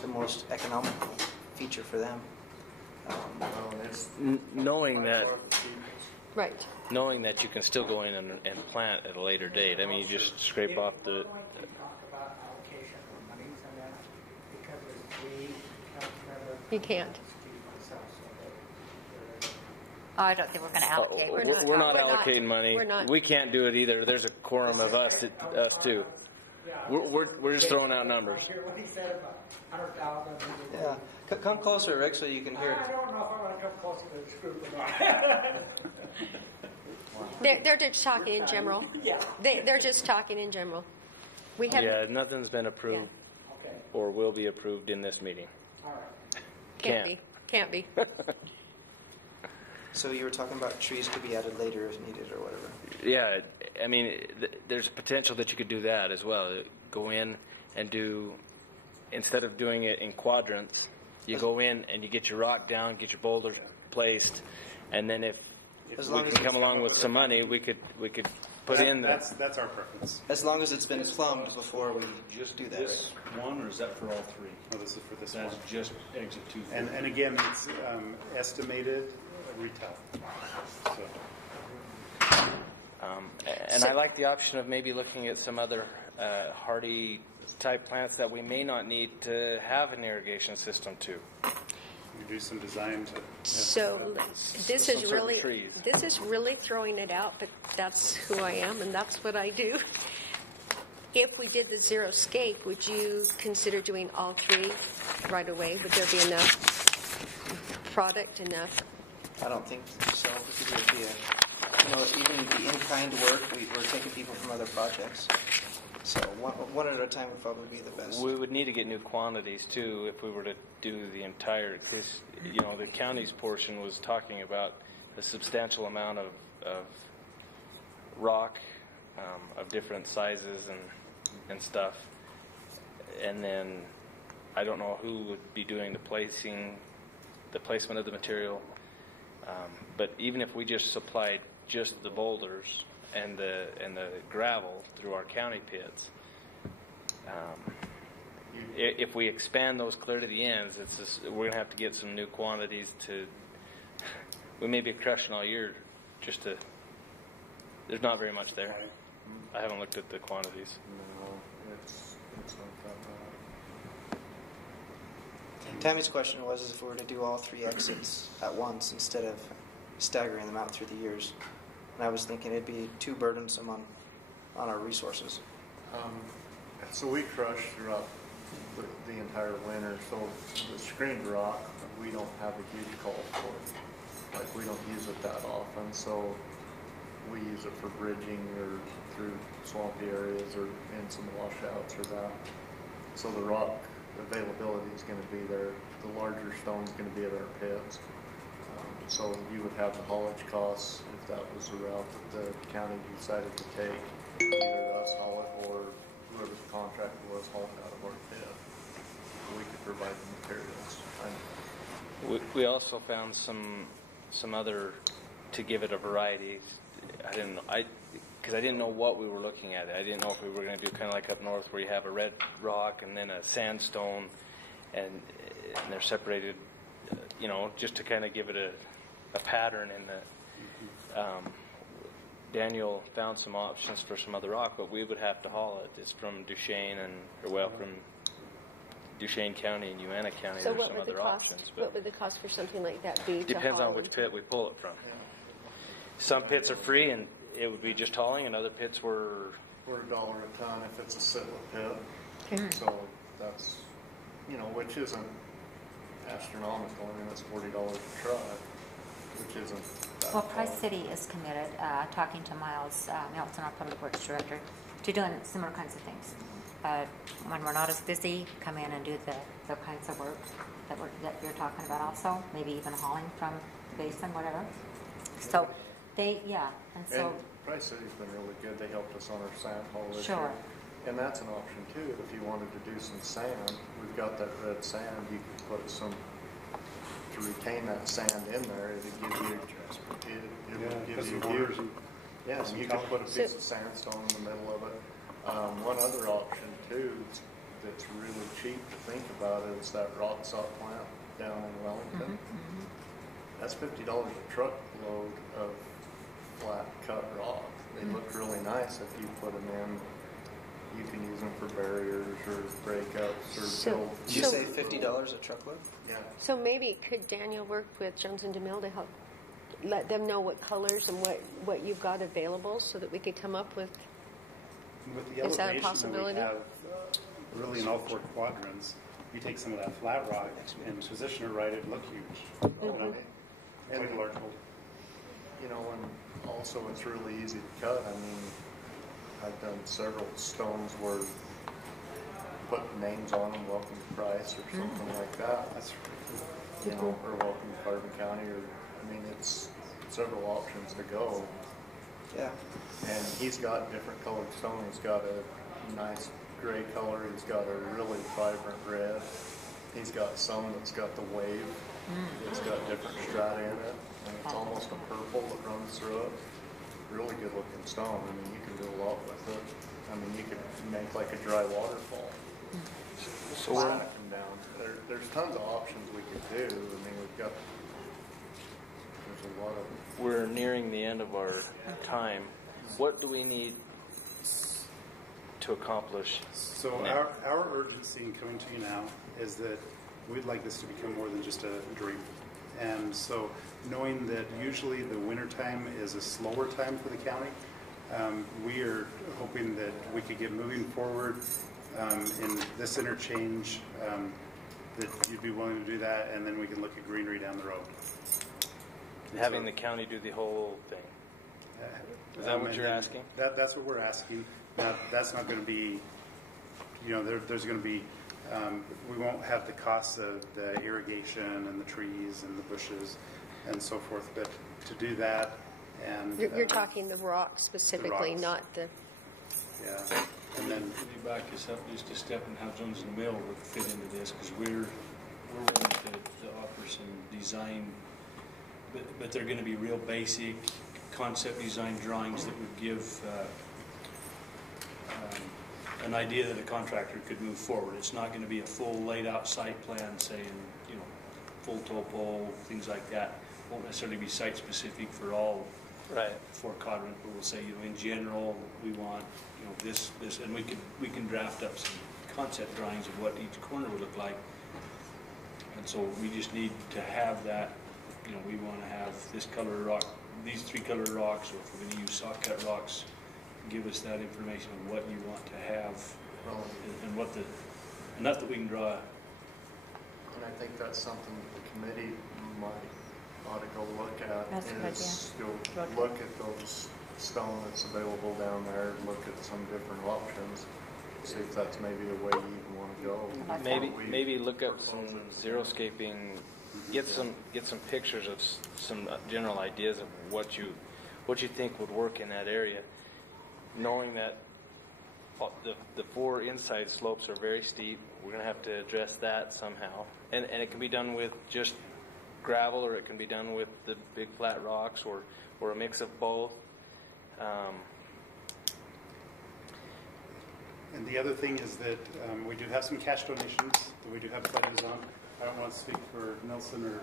the most economical feature for them. Knowing that Right. knowing that you can still go in and plant at a later date. I mean, you just scrape off the. We're going to talk about allocation of monies and that, because as we council member. You can't. Speak myself, so that Oh, I don't think we're going to allocate. We're not allocating money. We're not. We can't do it either. There's a quorum of us too. We're just throwing out numbers. What he said about 100,000. Yeah. Come closer, Rick, so you can hear it. I don't know if I want to come closer to this group or not. They're just talking in general. Yeah. They're just talking in general. We have Yeah, nothing's been approved Okay. or will be approved in this meeting. All right. Can't be. So you were talking about trees could be added later if needed or whatever. Yeah, I mean, there's potential that you could do that as well. Go in and do, instead of doing it in quadrants, you go in and you get your rock down, get your boulders placed, and then if we can come along with some money, we could put in the... That's our preference. As long as it's been plumbed before we just do that. This one, or is that for all three? No, this is for this That's one. just exit 2. And again, it's estimated retail. So. And I like the option of maybe looking at some other hardy type plants that we may not need to have an irrigation system to. We do some design to. So this some is certain really trees. this is really throwing it out, but that's who I am and that's what I do. If we did the xeriscape, would you consider doing all three right away? Would there be enough product, enough? I don't think so, because it would be even the in-kind work, we're taking people from other projects. So one at a time would probably be the best. We would need to get new quantities too if we were to do the entire. Because the county's portion was talking about a substantial amount of rock of different sizes and stuff. And then I don't know who would be doing the placement of the material. But even if we just supplied just the boulders and the gravel through our county pits, if we expand those clear to the ends, we're going to have to get some new quantities to. We may be crushing all year just to. There's not very much there. I haven't looked at the quantities. No, it's not that bad. Tammy's question was if we were to do all 3 exits at once instead of staggering them out through the years. And I was thinking it'd be too burdensome on our resources. So we crush throughout the entire winter. So the screened rock, we don't have a huge call for it. Like we don't use it that often. So we use it for bridging or through swampy areas or in some washouts or that. So the rock availability is going to be there. The larger stone is going to be at our pits. So you would have the haulage costs if that was the route that the county decided to take. Either us haul it or whoever the contractor was haul it out of our pit. We could provide the materials. We also found some other to give it a variety. I didn't know because I didn't know what we were looking at. I didn't know if we were going to do kind of like up north where you have a red rock and then a sandstone, and they're separated. Just to kind of give it a pattern in the. Daniel found some options for some other rock, but we would have to haul it. It's from Duchesne from Duchesne County and Uena County. So There's what some would the other cost? options. What would the cost for something like that be? Depends on which pit we pull it from. Some pits are free, and it would be just hauling, and other pits were. We're $1 a ton if it's a sitla pit. Okay. So that's, which isn't astronomical. I mean, it's $40 a truck, which isn't that Well, Price far. City is committed, talking to Miles Nelson, our Public Works Director, to doing similar kinds of things. When we're not as busy, come in and do the kinds of work that you're talking about also, maybe even hauling from the basin, whatever. So and so... And Price City's been really good. They helped us on our sand haul this Sure. year. And that's an option too. If you wanted to do some sand, we've got that red sand. You could put some to retain that sand in there. It would give you. Yes, you could put a piece of sandstone in the middle of it. One other option too that's really cheap to think about is that rock salt plant down in Wellington. That's $50 a truckload of flat cut rock. They look really nice if you put them in. You can use them for barriers or breakups or build. Did you say $50 a truckload? Yeah. So maybe could Daniel work with Jones and DeMille to help let them know what colors and what you've got available so that we could come up with? With the Is that a elevation that possibility? we have, really in all 4 quadrants, you take some of that flat rock and position it right, it'd look huge. Mhm. Quite a large hole. You know, and also it's really easy to cut. I mean, I've done several stones where put names on them, welcome to Price or something like that. That's you know, or welcome to Carbon County, or I mean, it's several options to go. Yeah. And he's got different colored stone. He's got a nice gray color. He's got a really vibrant red. He's got some that's got the wave. It's got different strata in it, and it's almost a purple that runs through it. Really good looking stone. I mean, you can do a lot with it. I mean, you could make like a dry waterfall. So Slap them down. There's tons of options we could do. I mean, there's a lot of. We're nearing the end of our time. What do we need to accomplish? So our urgency in coming to you now is that we'd like this to become more than just a dream. And so knowing that usually the winter time is a slower time for the county, we are hoping that we could get moving forward in this interchange, that you'd be willing to do that, and then we can look at greenery down the road. Having the county do the whole thing. Is that what you're asking? That's what we're asking. Now, that's not going to be, you know, there's going to be, we won't have the costs of the irrigation and the trees and the bushes and so forth, but to do that and... You're talking the rock specifically, the rocks. not the... Yeah. And then... Could you back us up just a step and how Jones and Mill would fit into this? Because we're willing to offer some design, but they're going to be real basic concept design drawings that would give an idea that a contractor could move forward. It's not going to be a full laid out site plan saying, you know, full topo, things like that. Won't necessarily be site specific for all 4 quadrant, but we'll say, you know, in general, we want, you know, this, and we can draft up some concept drawings of what each corner would look like. And so we just need to have that, you know, we want to have this color rock, these 3 color rocks, or if we're going to use soft cut rocks, give us that information on what you want to have and what the, enough that we can draw. And I think that's something that the committee ought to go look at. That's a good is go look at those stone that's available down there, look at some different options, see if that's maybe a way you even want to go. Maybe look up some xeriscaping, get some pictures of some general ideas of what you think would work in that area, knowing that the 4 inside slopes are very steep. We're going to have to address that somehow, and it can be done with just gravel, or it can be done with the big flat rocks, or a mix of both. And the other thing is that we do have some cash donations that we do have plans on. I don't want to speak for Nelson or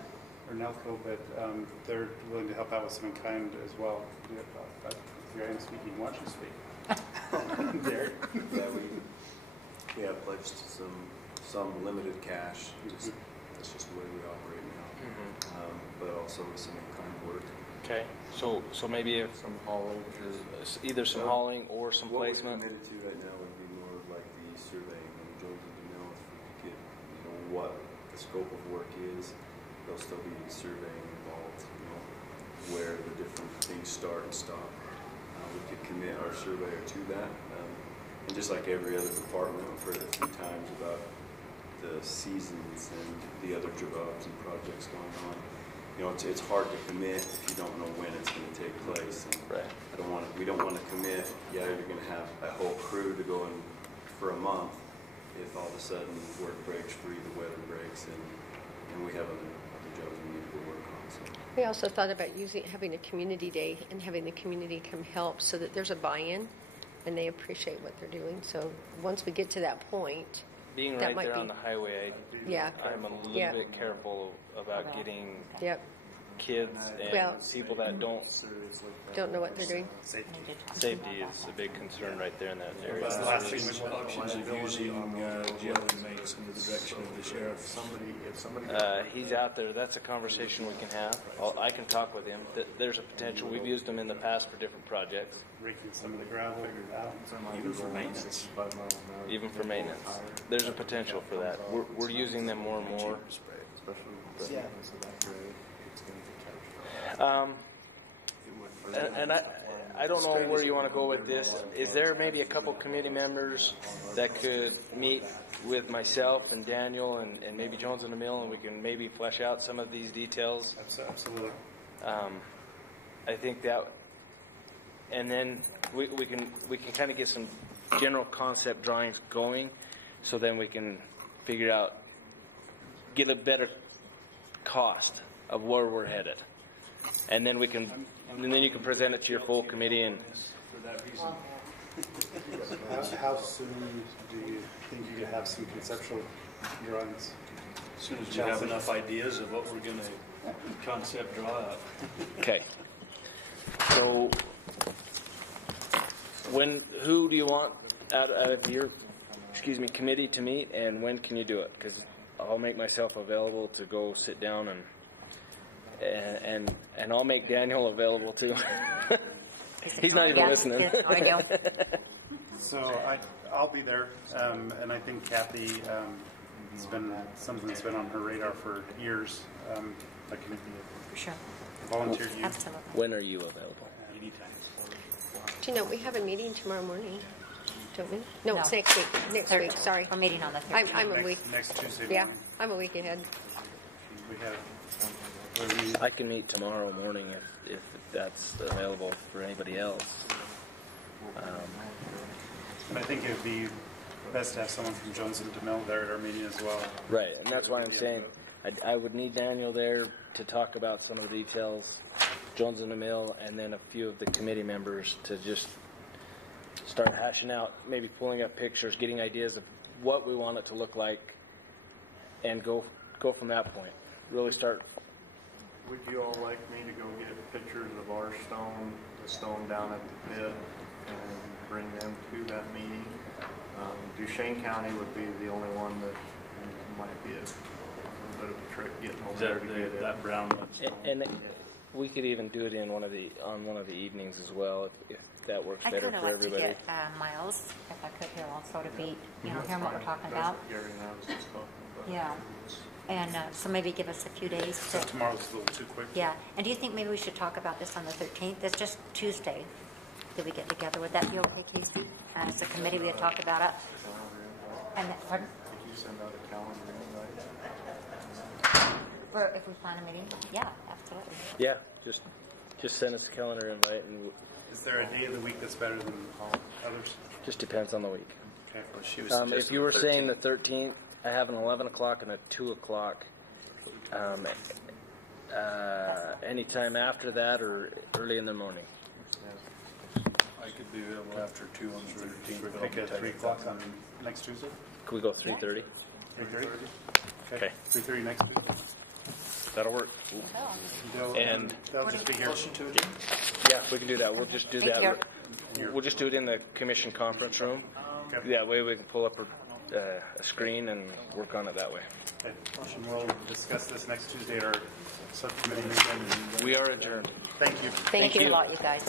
Nelco, but they're willing to help out with some in kind as well. Here I am speaking. Why don't you speak? Derek? Yeah, we have pledged some limited cash. That's just the way we operate now. But also with some in-kind work. Okay, so maybe if some hauling, either some hauling or some placement. What we're committed to right now would be more of like the surveying and Jones and Mill. If we could get, you know, what the scope of work is, there'll still be surveying involved. You know, where the different things start and stop. We could commit our surveyor to that. And just like every other department, I've heard a few times about the seasons and the other jobs and projects going on. You know, it's hard to commit if you don't know when it's going to take place. And we don't want to commit. Yeah, you're going to have a whole crew to go in for a month. If all of a sudden work breaks free, the weather breaks, and we have other jobs we need to go work on. So. We also thought about having a community day and having the community come help so that there's a buy-in and they appreciate what they're doing. So once we get to that point, being right there on the highway, I'm a little bit careful about getting kids and Well, people that don't know what they're doing. Safety is a big concern right there in that area. That's the last thing we want. Options of using jail inmates under the direction of the sheriff. He's out there. That's a conversation we can have. I can talk with him. There's a potential. We've used him in the past for different projects. Raking some of the gravel out. Even for maintenance. Even for maintenance. There's a potential for that. We're using them more and more. And I don't know where you want to go with this. Is there maybe a couple committee members that could meet with myself and Daniel and maybe Jones and Emil, and we can maybe flesh out some of these details? Absolutely. I think that, and then we can kind of get some general concept drawings going, so then we can figure out, get a better cost of where we're headed, and then you can present it to your full committee. And For that reason. How soon do you think you could have some conceptual drawings? As soon as you have enough ideas of what we're going to concept draw out. Okay. So, who do you want out of your, committee to meet, and when can you do it? Because I'll make myself available to go sit down and I'll make Daniel available too. He's not even listening. So I'll be there, and I think Kathy, it's been something that's been on her radar for years. I can sure. volunteer you. Absolutely. When are you available? Anytime. Do you know, we have a meeting tomorrow morning, don't we? No, it's next week. Next week, sorry. We're meeting on the 13th. I'm a week. Next Tuesday Yeah, morning. I'm a week ahead. We have. I can meet tomorrow morning if that's available for anybody else. And I think it would be best to have someone from Jones and DeMille there at our meeting as well. Right, and that's why I'm saying I would need Daniel there to talk about some of the details, Jones and DeMille, and then a few of the committee members to just start hashing out, maybe pulling up pictures, getting ideas of what we want it to look like, and go from that point. Really start. Would you all like me to go get pictures of our stone, the stone down at the pit, and bring them to that meeting? Duchesne County would be the only one that might be a little bit of a trick getting over there to get it. That brown one. And we could even do it in one of the evenings as well, if that works better for everybody. I'd like to get Miles, if I could here also, to be, hearing what we're talking about. Gary and I was just talking about. Yeah. And so maybe give us a few days. So tomorrow's a little too quick. Yeah. And do you think maybe we should talk about this on the 13th? It's just Tuesday that we get together. Would that be okay, Casey? As a committee, we had talked about it. And pardon? Could you send out a calendar invite? For if we plan a meeting? Yeah, absolutely. Yeah, just send us a calendar invite, and Is there a day of the week that's better than others? just depends on the week. Okay. Well, she was If you were saying the 13th, I have an 11 o'clock and a 2 o'clock. Anytime after that or early in the morning. I could be available after 2 on the 13th. Pick at 3 o'clock on next Tuesday? Can we go 3:30? 3:30? Okay. 3:30 next week? That'll work. And They'll just be here. yeah, we can do that. We'll just do that. We'll just do it in the commission conference room. Okay. That way we can pull up a screen and work on it that way. Okay. And we'll discuss this next Tuesday at our subcommittee meeting. We are adjourned. Thank you. Thank you a lot, you guys.